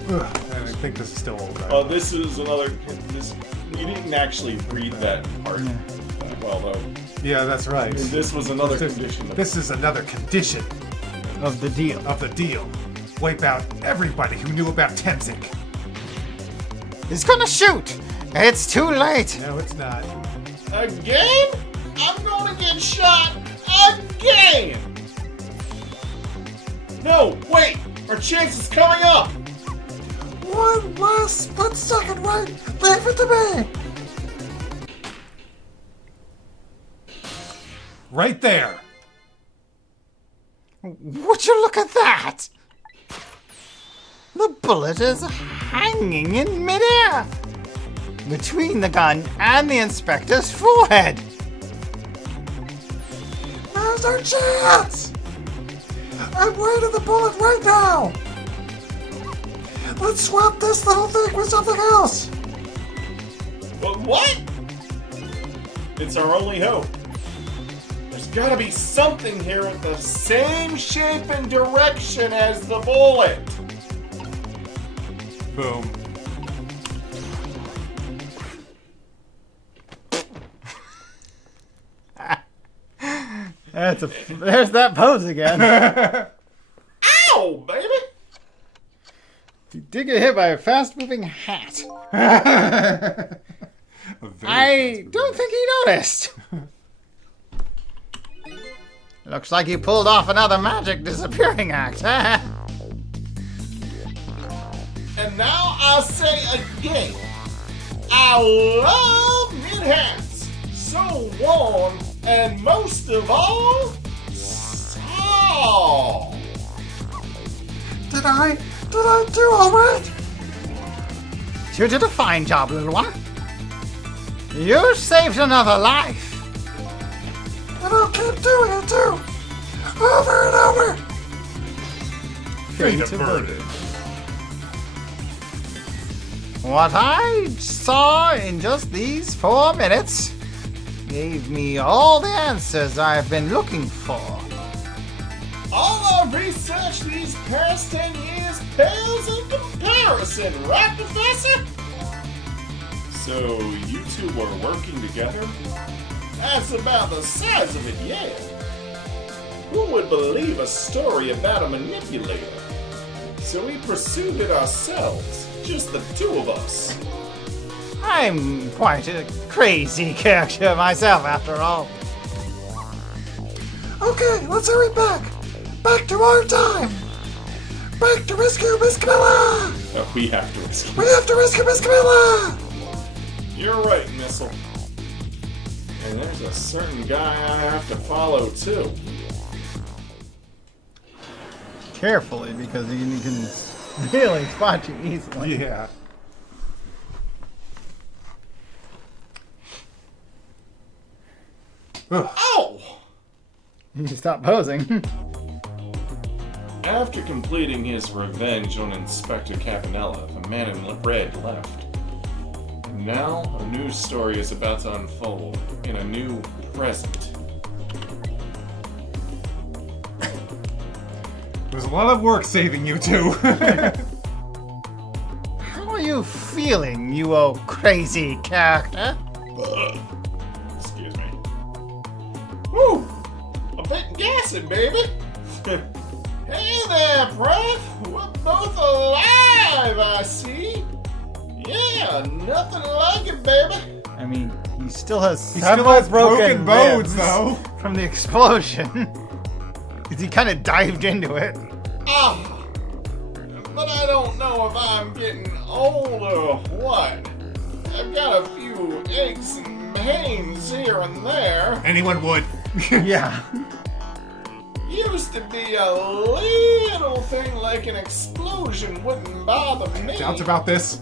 Ugh, I think this is still old, right? Oh, this is another. You didn't actually read that part that well, though. Yeah, that's right. And this was another condition. This is another condition Of the deal. of the deal. Wipe out everybody who knew about Tenzing. He's gonna shoot! It's too late! No, it's not. Again? I'm gonna get shot again! No, wait! Our chance is coming up! One last split second, right? Leave it to me. Right there. Would you look at that? The bullet is hanging in midair between the gun and the inspector's forehead. Now's our chance. I'm ready the bullet right now. Let's swap this little thing with something else. But what? It's our only hope. There's gotta be something here with the same shape and direction as the bullet. Boom. There's that pose again. Ow, baby! You did get hit by a fast-moving hat. I don't think he noticed. Looks like you pulled off another magic disappearing act. And now I'll say again, I love knit hats. So warm, and most of all, soft. Did I do alright? You did a fine job, little one. You saved another life. And I'll keep doing it too. Over and over. Fate averted. What I saw in just these 4 minutes gave me all the answers I've been looking for. All our research these past 10 years pales in comparison, right, Professor? So, you two are working together? That's about the size of it, yeah. Who would believe a story about a manipulator? So we pursued it ourselves, just the two of us. I'm quite a crazy character myself, after all. Okay, let's hurry back. Back to our time. Back to rescue Miss Camilla. We have to rescue. We have to rescue Miss Camilla. You're right, Missile. And there's a certain guy I have to follow, too. Carefully, because he can really spot you easily. Yeah. Ugh. Ow! You stop posing. After completing his revenge on Inspector Capanella, the man in red left. Now, a new story is about to unfold in a new present. There's a lot of work saving you two. How are you feeling, you old crazy character? Excuse me. Woo! A bit gassy, baby! Hey there, Prof! We're both alive, I see! Yeah, nothing like it, baby! I mean, he still has He several still has broken bones, ribs though. from the explosion. Because he kind of dived into it. Ah! But I don't know if I'm getting old or what. I've got a few aches and pains here and there. Anyone would. Yeah. Used to be a little thing like an explosion wouldn't bother me. Doubts about this?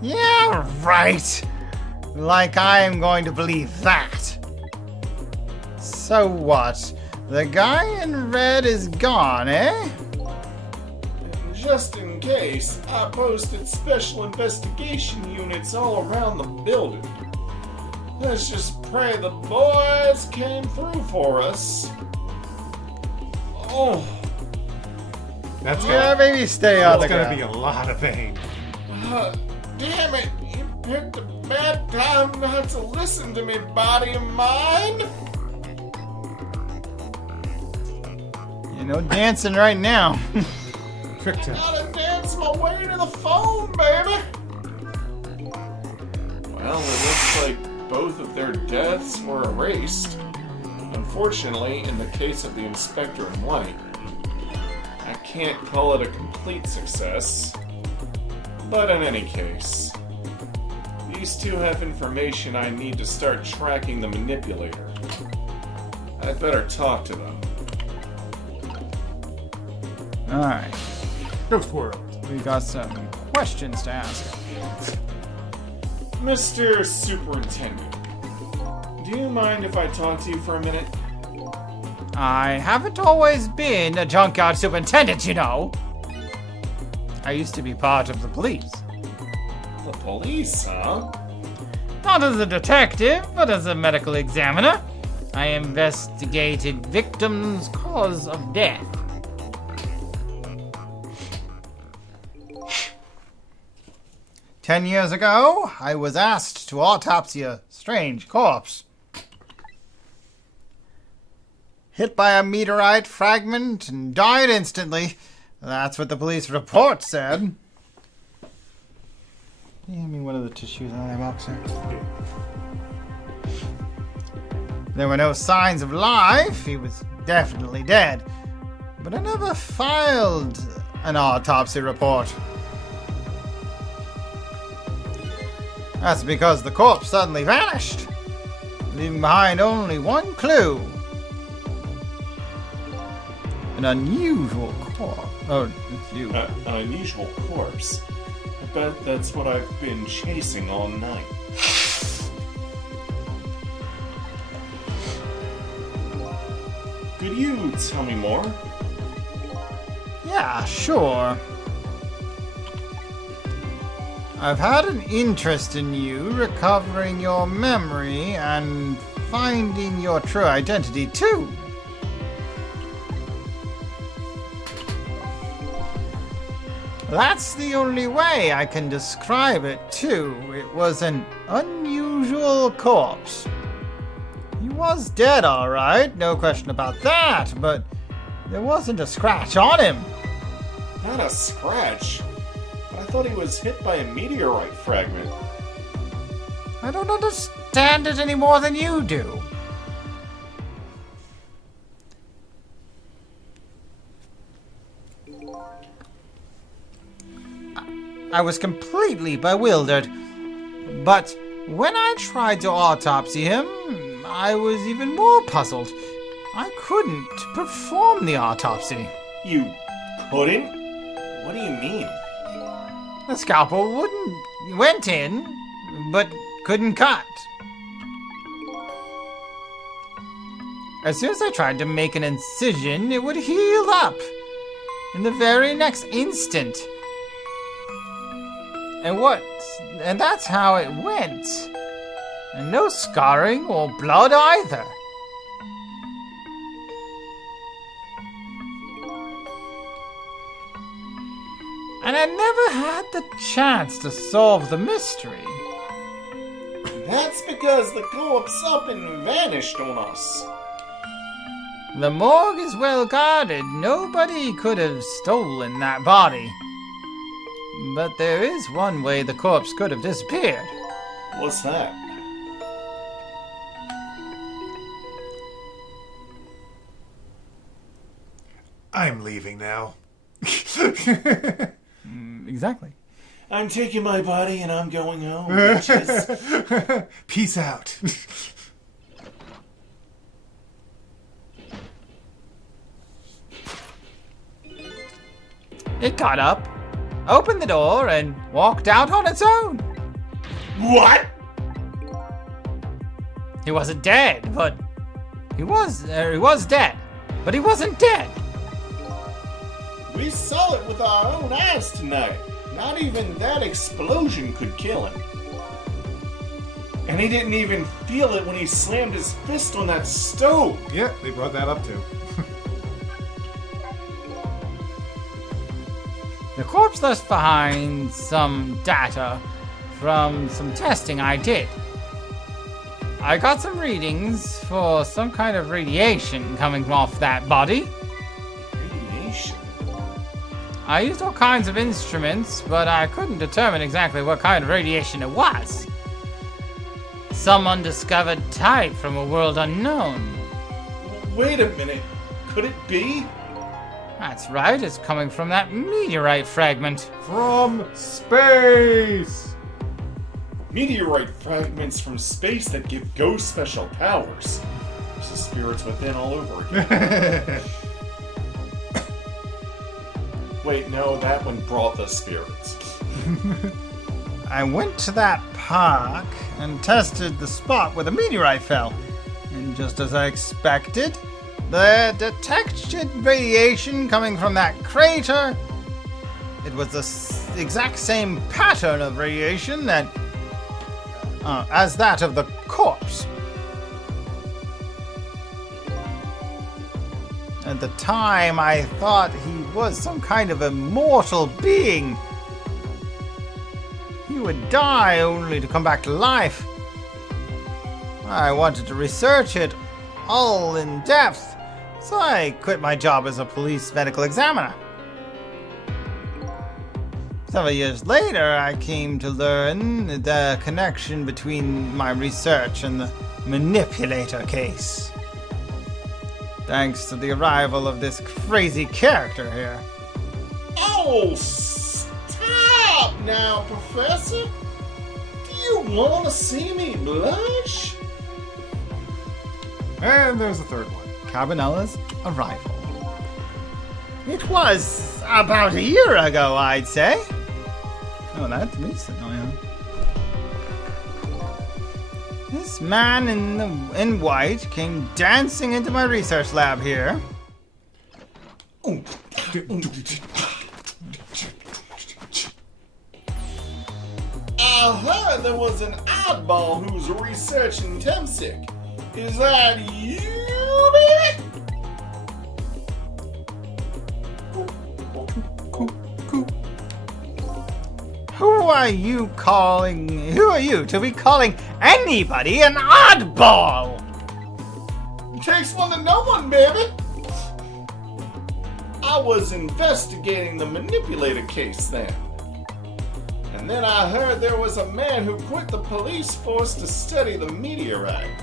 Yeah, right. Like I'm going to believe that. So what? The guy in red is gone, eh? Just in case, I posted special investigation units all around the building. Let's just pray the boys came through for us. Oh, That's Yeah, gonna, maybe stay on the that's gonna ground. be a lot of pain. damn it! You picked a bad time not to listen to me, body and mind. You know, dancing right now. Victor. Gotta dance my way to the phone, baby. Well, it looks like both of their deaths were erased. Unfortunately, in the case of the Inspector in White, I can't call it a complete success. But in any case, these two have information I need to start tracking the manipulator. I'd better talk to them. Alright. Ghost World. We got some questions to ask. Mr. Superintendent, do you mind if I talk to you for a minute? I haven't always been a junkyard superintendent, you know. I used to be part of the police. The police, huh? Not as a detective, but as a medical examiner. I investigated victims' cause of death. 10 years ago, I was asked to autopsy a strange corpse. hit by a meteorite fragment and died instantly. That's what the police report said. Can you hand me one of the tissues on that boxer? There were no signs of life. He was definitely dead. But I never filed an autopsy report. That's because the corpse suddenly vanished, leaving behind only one clue. An unusual corpse. Oh, it's you. An unusual corpse. I bet that's what I've been chasing all night. Could you tell me more? Yeah, sure. I've had an interest in you recovering your memory and finding your true identity too. That's the only way I can describe it too. It was an unusual corpse. He was dead, alright, no question about that, but there wasn't a scratch on him. Not a scratch. I thought he was hit by a meteorite fragment. I don't understand it any more than you do. I was completely bewildered. But when I tried to autopsy him, I was even more puzzled. I couldn't perform the autopsy. You couldn't? What do you mean? The scalpel went in, but couldn't cut. As soon as I tried to make an incision, it would heal up in the very next instant. And that's how it went. And no scarring or blood either. And I never had the chance to solve the mystery. That's because the corpse up and vanished on us. The morgue is well guarded. Nobody could have stolen that body. But there is one way the corpse could have disappeared. What's that? I'm leaving now. Exactly. I'm taking my body and I'm going home, bitches. Peace out. It got up, opened the door, and walked out on its own. What? He wasn't dead, but he was dead, but he wasn't dead. We saw it with our own eyes tonight. Not even that explosion could kill him. And he didn't even feel it when he slammed his fist on that stove. Yeah, they brought that up too. The corpse left behind some data from some testing I did. I got some readings for some kind of radiation coming off that body. Radiation? I used all kinds of instruments, but I couldn't determine exactly what kind of radiation it was. Some undiscovered type from a world unknown. Wait a minute. Could it be? That's right, it's coming from that meteorite fragment. From space! Meteorite fragments from space that give ghosts special powers. There's the spirits within all over again. Wait, no, that one brought the spirits. I went to that park and tested the spot where the meteorite fell. And just as I expected, the detected radiation coming from that crater, it was the exact same pattern of radiation that as that of the corpse. At the time, I thought he was some kind of immortal being. He would die only to come back to life. I wanted to research it all in depth, So I quit my job as a police medical examiner. Several years later, I came to learn the connection between my research and the manipulator case. Thanks to the arrival of this crazy character here. Oh, stop now, Professor! Do you want to see me blush? And there's the third one. Cabanella's arrival. It was about a year ago, I'd say. Oh, that's recent, yeah. This man in white came dancing into my research lab here. I heard there was an oddball who's researching Temsic. Is that you, baby? Who are you to be calling anybody an oddball? It takes one to know one, baby. I was investigating the manipulator case then. And then I heard there was a man who quit the police force to study the meteorite.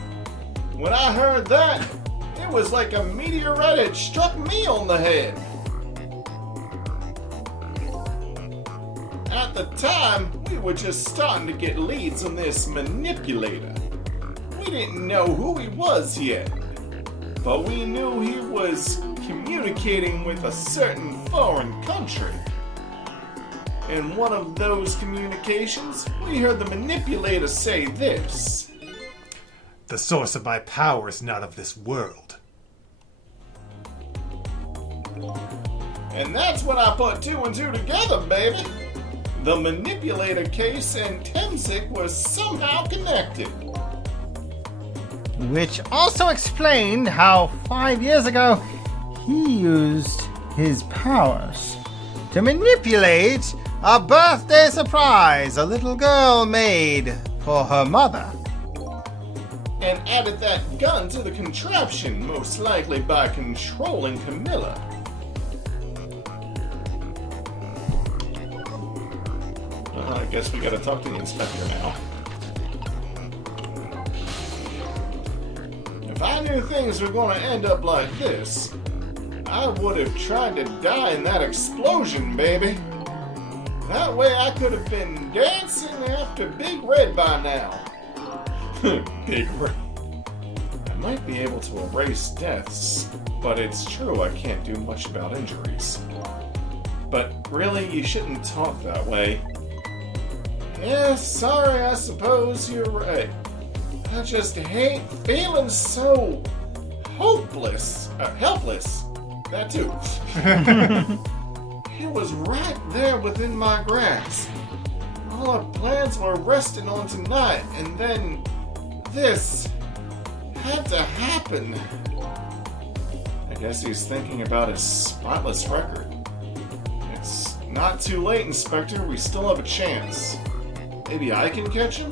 When I heard that, it was like a meteorite had struck me on the head. At the time, we were just starting to get leads on this manipulator. We didn't know who he was yet, but we knew he was communicating with a certain foreign country. In one of those communications, we heard the manipulator say this. The source of my power is not of this world. And that's when I put two and two together, baby. The manipulator case and Temsic were somehow connected. Which also explained how 5 years ago he used his powers to manipulate a birthday surprise a little girl made for her mother. And added that gun to the contraption, most likely by controlling Camilla. I guess we gotta talk to the inspector now. If I knew things were gonna end up like this, I would have tried to die in that explosion, baby. That way I could have been dancing after Big Red by now. Big Red. I might be able to erase deaths, but it's true I can't do much about injuries. But really, you shouldn't talk that way. Yeah, sorry, I suppose you're right. I just hate feeling so helpless. That too. It was right there within my grasp. All our plans were resting on tonight, and then this had to happen. I guess he's thinking about his spotless record. It's not too late, Inspector. We still have a chance. Maybe I can catch him?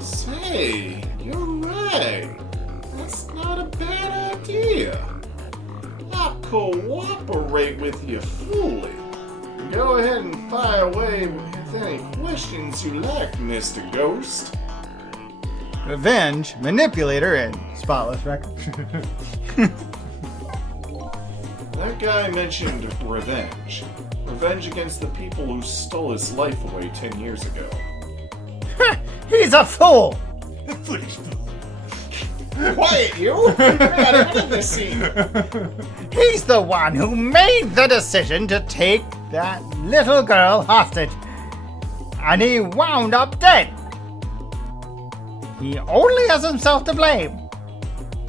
Say, you're right. That's not a bad idea. I'll cooperate with you fully. Go ahead and fire away with any questions you like, Mr. Ghost. Revenge, manipulator, and spotless record. That guy mentioned revenge. Revenge against the people who stole his life away 10 years ago. He's a fool! A foolish fool. Quiet, you! You're not even in this scene. He's the one who made the decision to take that little girl hostage. And he wound up dead. He only has himself to blame.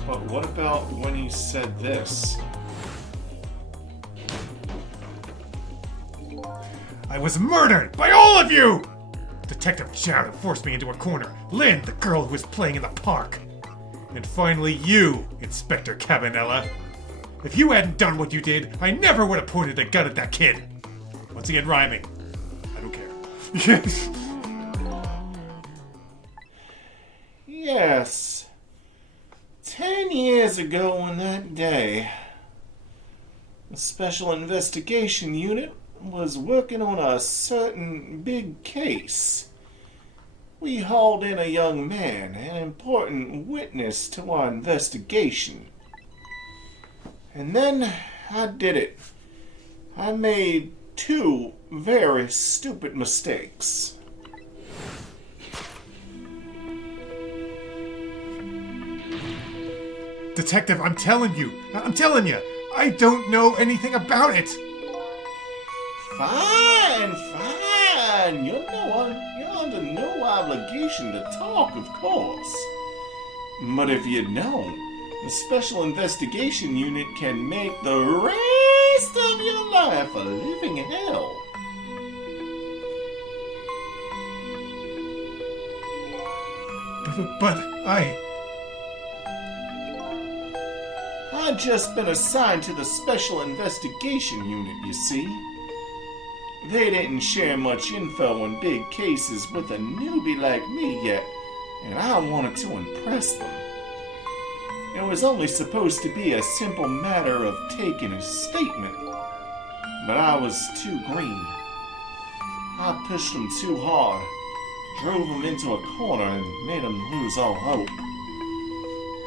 But what about when he said this? I was murdered by all of you! Detective Shadow forced me into a corner. Lynn, the girl who was playing in the park. And finally you, Inspector Cabanella. If you hadn't done what you did, I never would have pointed a gun at that kid. Once again, rhyming. I don't care. Yes. 10 10 years ago on that day, the Special Investigation Unit was working on a certain big case. We hauled in a young man, an important witness to our investigation. And then I did it. I made 2 very stupid mistakes. Detective, I'm telling you, I don't know anything about it. Fine. You're under no obligation to talk, of course. But if you'd known, the Special Investigation Unit can make the rest of your life a living hell. But I've just been assigned to the Special Investigation Unit, you see. They didn't share much info on big cases with a newbie like me yet, and I wanted to impress them. It was only supposed to be a simple matter of taking a statement, but I was too green. I pushed them too hard, drove them into a corner, and made them lose all hope.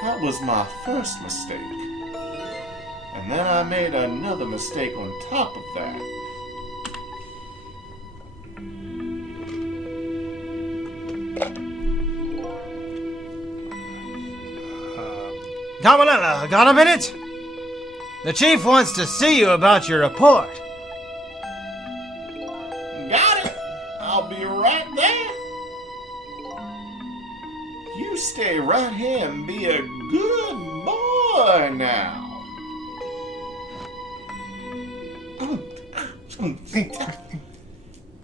That was my first mistake. And then I made another mistake on top of that. Camarilla, got a minute? The chief wants to see you about your report. Got it! I'll be right there. You stay right here and be a good boy now.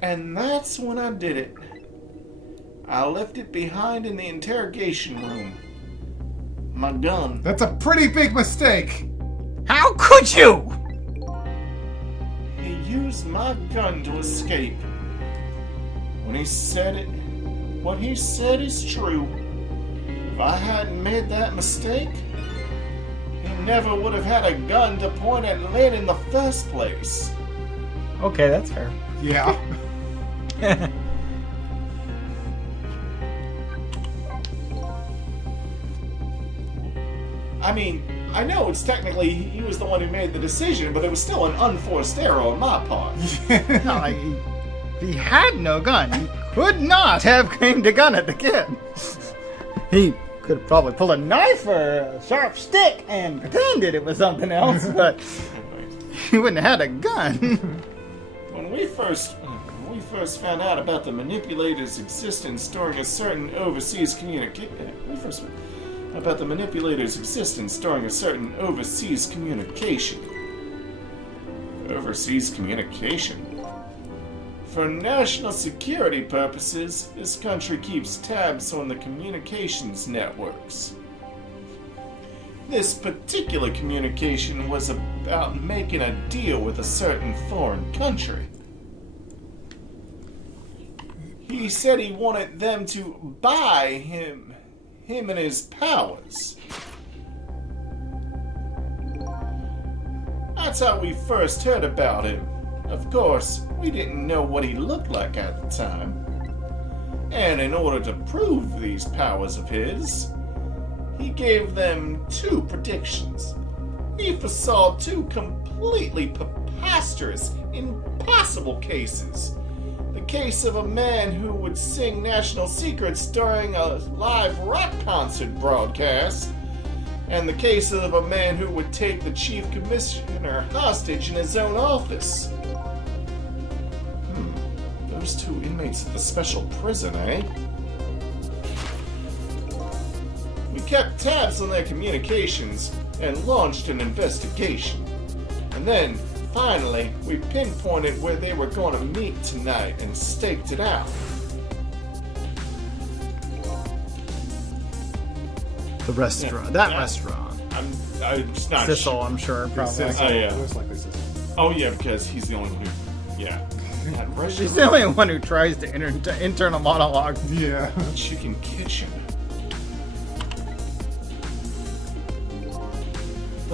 And that's when I did it. I left it behind in the interrogation room. My gun. that's a pretty big mistake. How could you? He used my gun to escape. When he said it, what he said is true. If I hadn't made that mistake, he never would have had a gun to point at Lynn in the first place. Okay, that's fair. Yeah. I mean, I know it's technically he was the one who made the decision, but it was still an unforced error on my part. No, he had no gun. He could not have aimed a gun at the kid. He could have probably pulled a knife or a sharp stick and pretended it was something else, but he wouldn't have had a gun. When we first found out about the manipulator's existence during a certain overseas communication. Overseas communication. For national security purposes, this country keeps tabs on the communications networks. This particular communication was about making a deal with a certain foreign country. He said he wanted them to buy him and his powers. That's how we first heard about him. Of course, we didn't know what he looked like at the time. And in order to prove these powers of his, he gave them 2 predictions. He foresaw 2 completely preposterous, impossible cases. The case of a man who would sing national secrets during a live rock concert broadcast, and the case of a man who would take the chief commissioner hostage in his own office. Those 2 inmates at the special prison, eh? We kept tabs on their communications and launched an investigation. And then, finally, we pinpointed where they were going to meet tonight and staked it out. The restaurant. That restaurant. I'm not Sissel, sure. I'm sure, probably. Sissel. Oh, yeah. Most likely Sissel. Oh, yeah, because he's the only one who... Yeah. That She's restaurant. the only one who tries to internal monologue. Yeah. Chicken kitchen.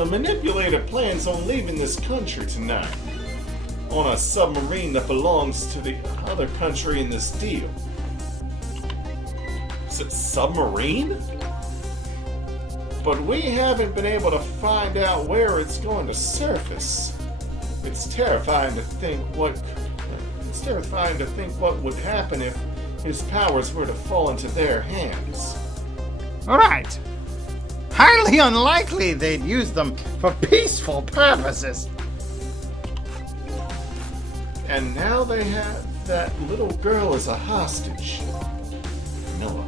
the manipulator plans on leaving this country tonight on a submarine that belongs to the other country in this deal. Is it submarine? But we haven't been able to find out where it's going to surface. It's terrifying to think what would happen if his powers were to fall into their hands. Right. Highly unlikely they'd use them for peaceful purposes. And now they have that little girl as a hostage. Noah.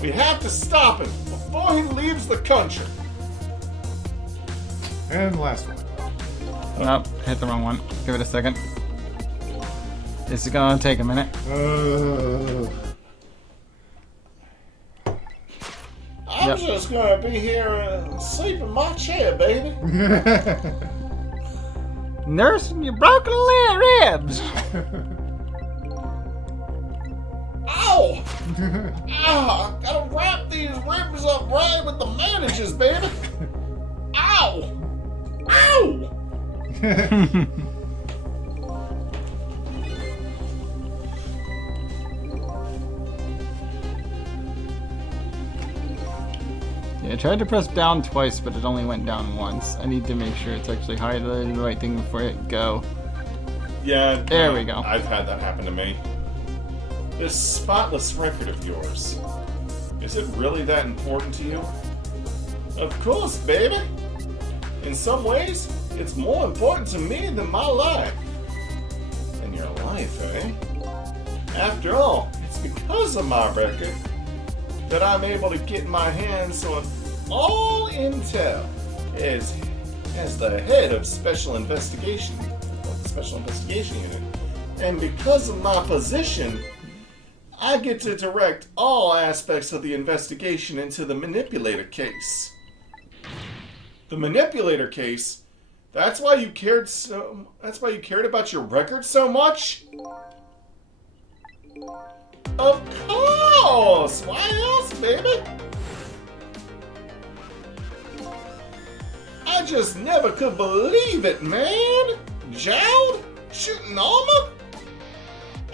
We have to stop him before he leaves the country. And last one. Nope, hit the wrong one. Give it a second. This is gonna take a minute. I'm just gonna be here sleep in my chair, baby. Nursing your broken ribs. Ow! Ow! I gotta wrap these ribs up right with the bandages, baby. Ow! Ow! Yeah, I tried to press down twice, but it only went down once. I need to make sure it's actually highlighted the right thing before I hit go. Yeah. There we go. I've had that happen to me. This spotless record of yours, is it really that important to you? Of course, baby. In some ways, it's more important to me than my life. And your life, eh? After all, it's because of my record that I'm able to get my hands on all intel as the head of Special Investigation Unit. And because of my position, I get to direct all aspects of the investigation into the manipulator case. The manipulator case? That's why you cared about your record so much? Of course! Why else, baby? I just never could believe it, man! Jowd? Shooting armor?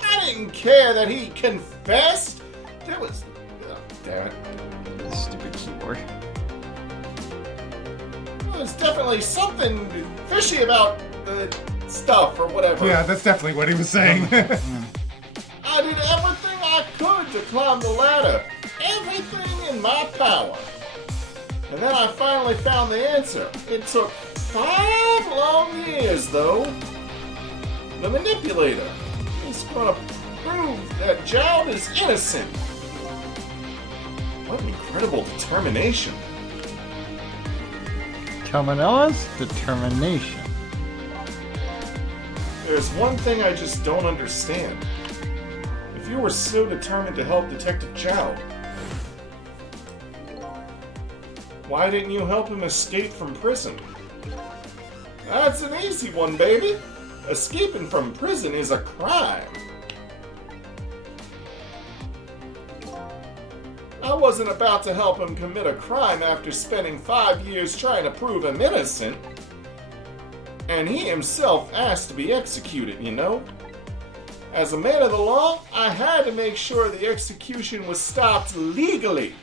I didn't care that he confessed. There was... Oh, damn it. Stupid keyboard. There was definitely something fishy about the stuff or whatever. Yeah, that's definitely what he was saying. I did everything I could to climb the ladder. Everything in my power. And then I finally found the answer. It took 5 long years, though. The manipulator is going to prove that Jowd is innocent. What incredible determination. Caminella's determination. There's one thing I just don't understand. If you were so determined to help Detective Jowd, why didn't you help him escape from prison? That's an easy one, baby. Escaping from prison is a crime. I wasn't about to help him commit a crime after spending 5 years trying to prove him innocent. And he himself asked to be executed, you know? As a man of the law, I had to make sure the execution was stopped legally.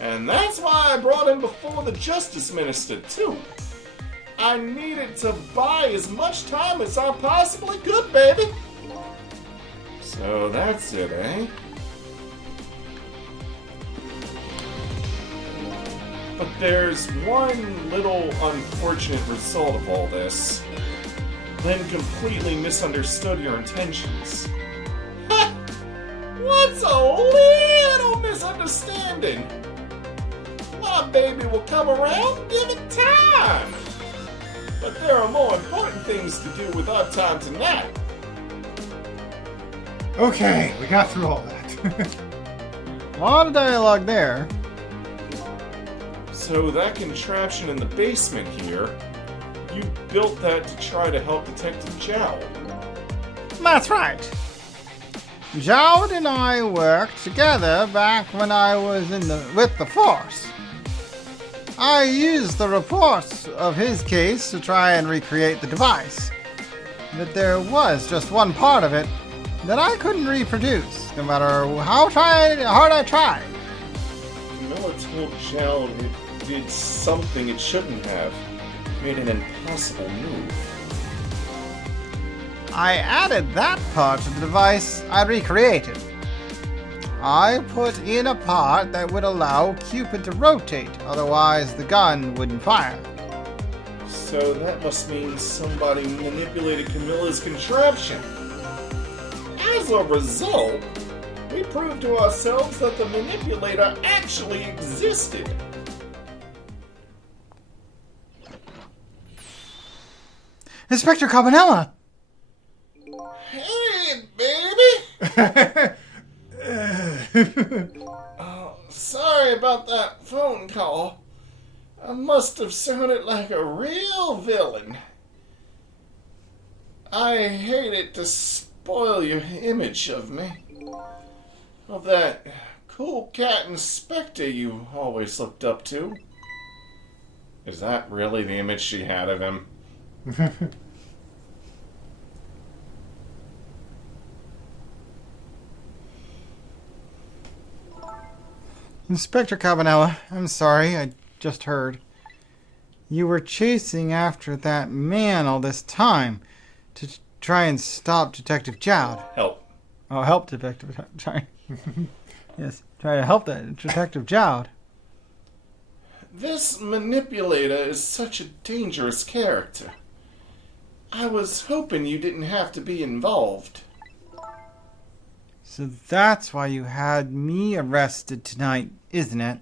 And that's why I brought him before the Justice Minister, too. I needed to buy as much time as I possibly could, baby. So that's it, eh? But there's one little unfortunate result of all this. Lynn completely misunderstood your intentions. Ha! What's a little misunderstanding? My baby will come around, give it time. But there are more important things to do with our time tonight. Okay, we got through all that. A lot of dialogue there. So that contraption in the basement here, you built that to try to help Detective Jowd. That's right. Jowd and I worked together back when I was with the Force. I used the reports of his case to try and recreate the device. But there was just one part of it that I couldn't reproduce, no matter how hard I tried. Miller told Jowd it did something it shouldn't have. Made an impossible move. I added that part to the device I recreated. I put in a part that would allow Cupid to rotate, otherwise the gun wouldn't fire. So that must mean somebody manipulated Camilla's contraption. As a result, we proved to ourselves that the manipulator actually existed. Inspector Cabanella! Hey, baby! Sorry about that phone call. I must have sounded like a real villain. I hated to spoil your image of me. Of that cool cat inspector you always looked up to. Is that really the image she had of him? Inspector Cabanella, I'm sorry, I just heard. You were chasing after that man all this time to try and stop Detective Jowd. Help. Oh, help Detective. Sorry. Yes, try to help that Detective Jowd. This manipulator is such a dangerous character. I was hoping you didn't have to be involved. So that's why you had me arrested tonight, isn't it?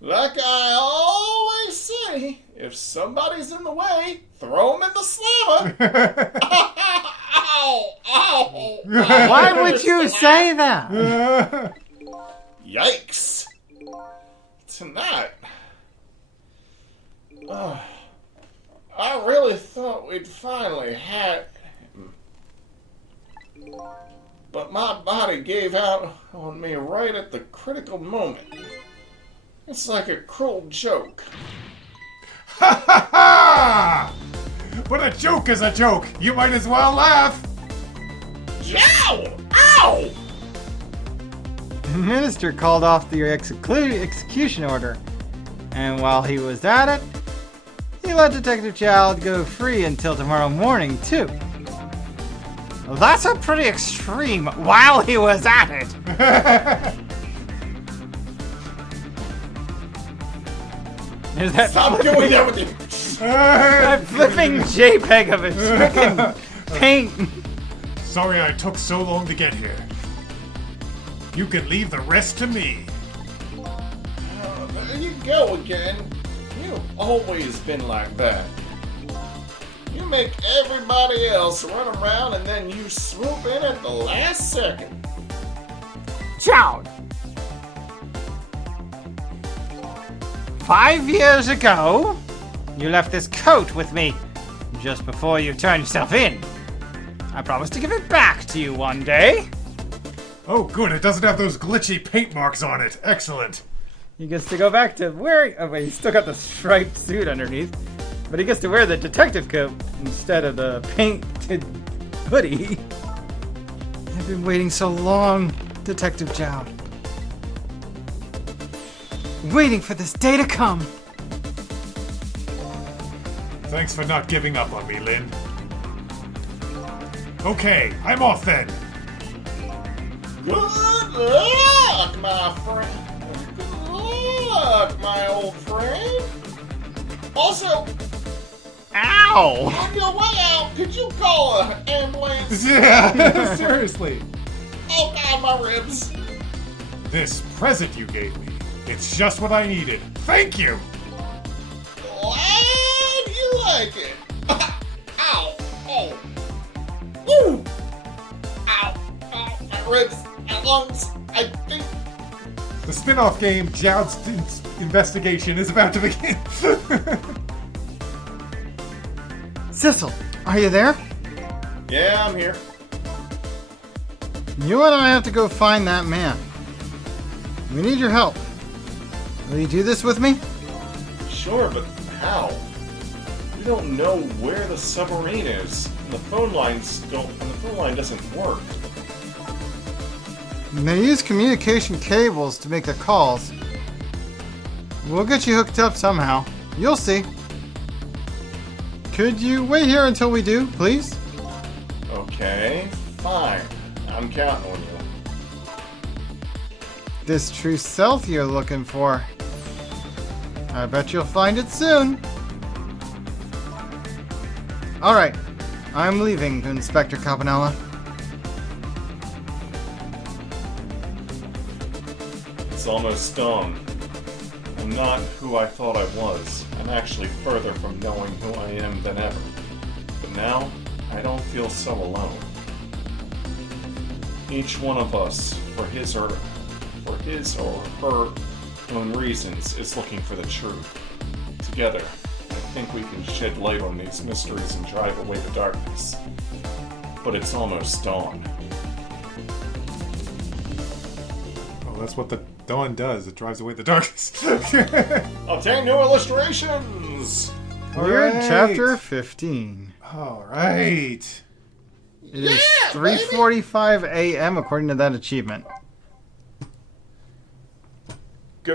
Like I always say, if somebody's in the way, throw them in the slammer. Ow! Ow! Why would you say that? Yikes! Tonight. I really thought we'd finally had him. But my body gave out on me right at the critical moment. It's like a cruel joke. Ha ha ha! But a joke is a joke. You might as well laugh. Yow! Ow! The minister called off the execution order, and while he was at it, he let Detective Jowd go free until tomorrow morning, too. Well, that's a pretty extreme while he was at it. Is that Stop doing that with you! that flipping JPEG of his freaking paint? Sorry I took so long to get here. You can leave the rest to me. There you go again. You've always been like that. You make everybody else run around and then you swoop in at the last second. Jowd! 5 years ago, you left this coat with me just before you turned yourself in. I promised to give it back to you one day. Oh good, it doesn't have those glitchy paint marks on it. Excellent. He gets to go back to wearing... Oh wait, he's still got the striped suit underneath. But he gets to wear the detective coat instead of the painted hoodie. I've been waiting so long, Detective Jowd. Waiting for this day to come. Thanks for not giving up on me, Lynn. Okay, I'm off then. Good luck, my friend. Good luck, my old friend. Also, Ow! on your way out, could you call an ambulance? Yeah, seriously. Oh God, my ribs. This present you gave me, it's just what I needed. Thank you! Glad you like it. Ow. Oh. Woo. Ow. Ow. My ribs. My lungs. I think. The spin-off game, Jowd's investigation, is about to begin. Sissel, are you there? Yeah, I'm here. You and I have to go find that man. We need your help. Will you do this with me? Sure, but how? We don't know where the submarine is, and the phone line doesn't work. They use communication cables to make their calls. We'll get you hooked up somehow. You'll see. Could you wait here until we do, please? Okay, fine. I'm counting on you. This true self you're looking for. I bet you'll find it soon. Alright, I'm leaving, Inspector Campanella. It's almost dawn. I'm not who I thought I was. I'm actually further from knowing who I am than ever. But now, I don't feel so alone. Each one of us, for his or her own reasons, is looking for the truth. Together, I think we can shed light on these mysteries and drive away the darkness. But it's almost dawn. Oh, that's what the dawn does. It drives away the darkness. Obtain new illustrations! We're in Alright. chapter 15. Alright. It is 3:45 a.m. according to that achievement.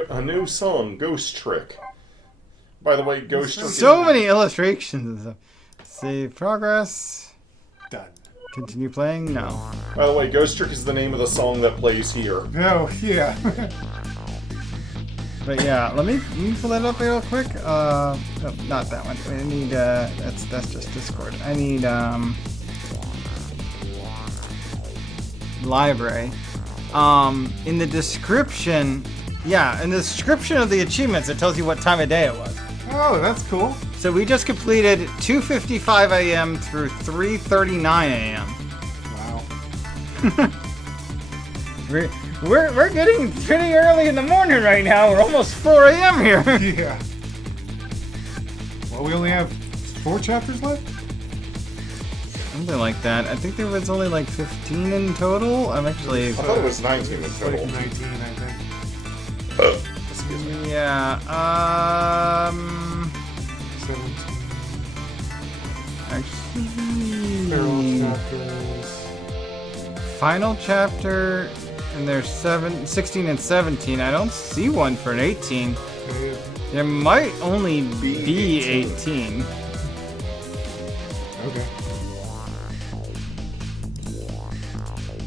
A new song, Ghost Trick. By the way, Ghost Trick So many illustrations. Save progress. Done. Continue playing? No. By the way, Ghost Trick is the name of the song that plays here. Oh, yeah. But yeah, let me pull that up real quick. Oh, not that one. I need that's just Discord. I need library. In the description, yeah, in the description of the achievements, it tells you what time of day it was. Oh, that's cool. So we just completed 2:55 a.m. through 3:39 a.m. Wow. We're getting pretty early in the morning right now. We're almost 4 a.m. here. Yeah. Well, we only have 4 chapters left? Something like that. I think there was only like 15 in total. I'm actually. I thought it was 19 in It's like total. 19, I think. Excuse me. Yeah. 17 Actually. feral chapters. Final chapter, and there's 16 and 17. I don't see one for an 18. Okay. There might only be 18. Okay.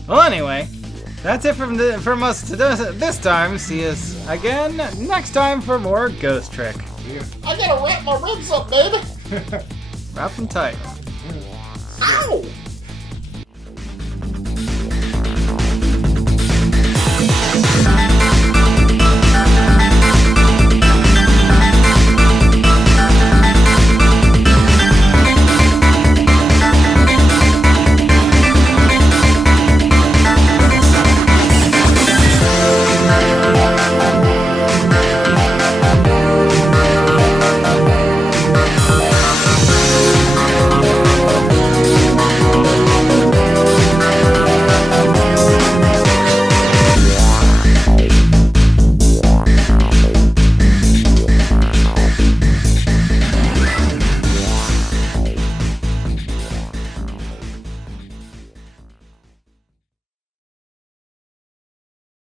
Well, anyway, that's it from us this time. See us again next time for more Ghost Trick. Yeah. I gotta wrap my ribs up, baby! Wrap them tight. Ow!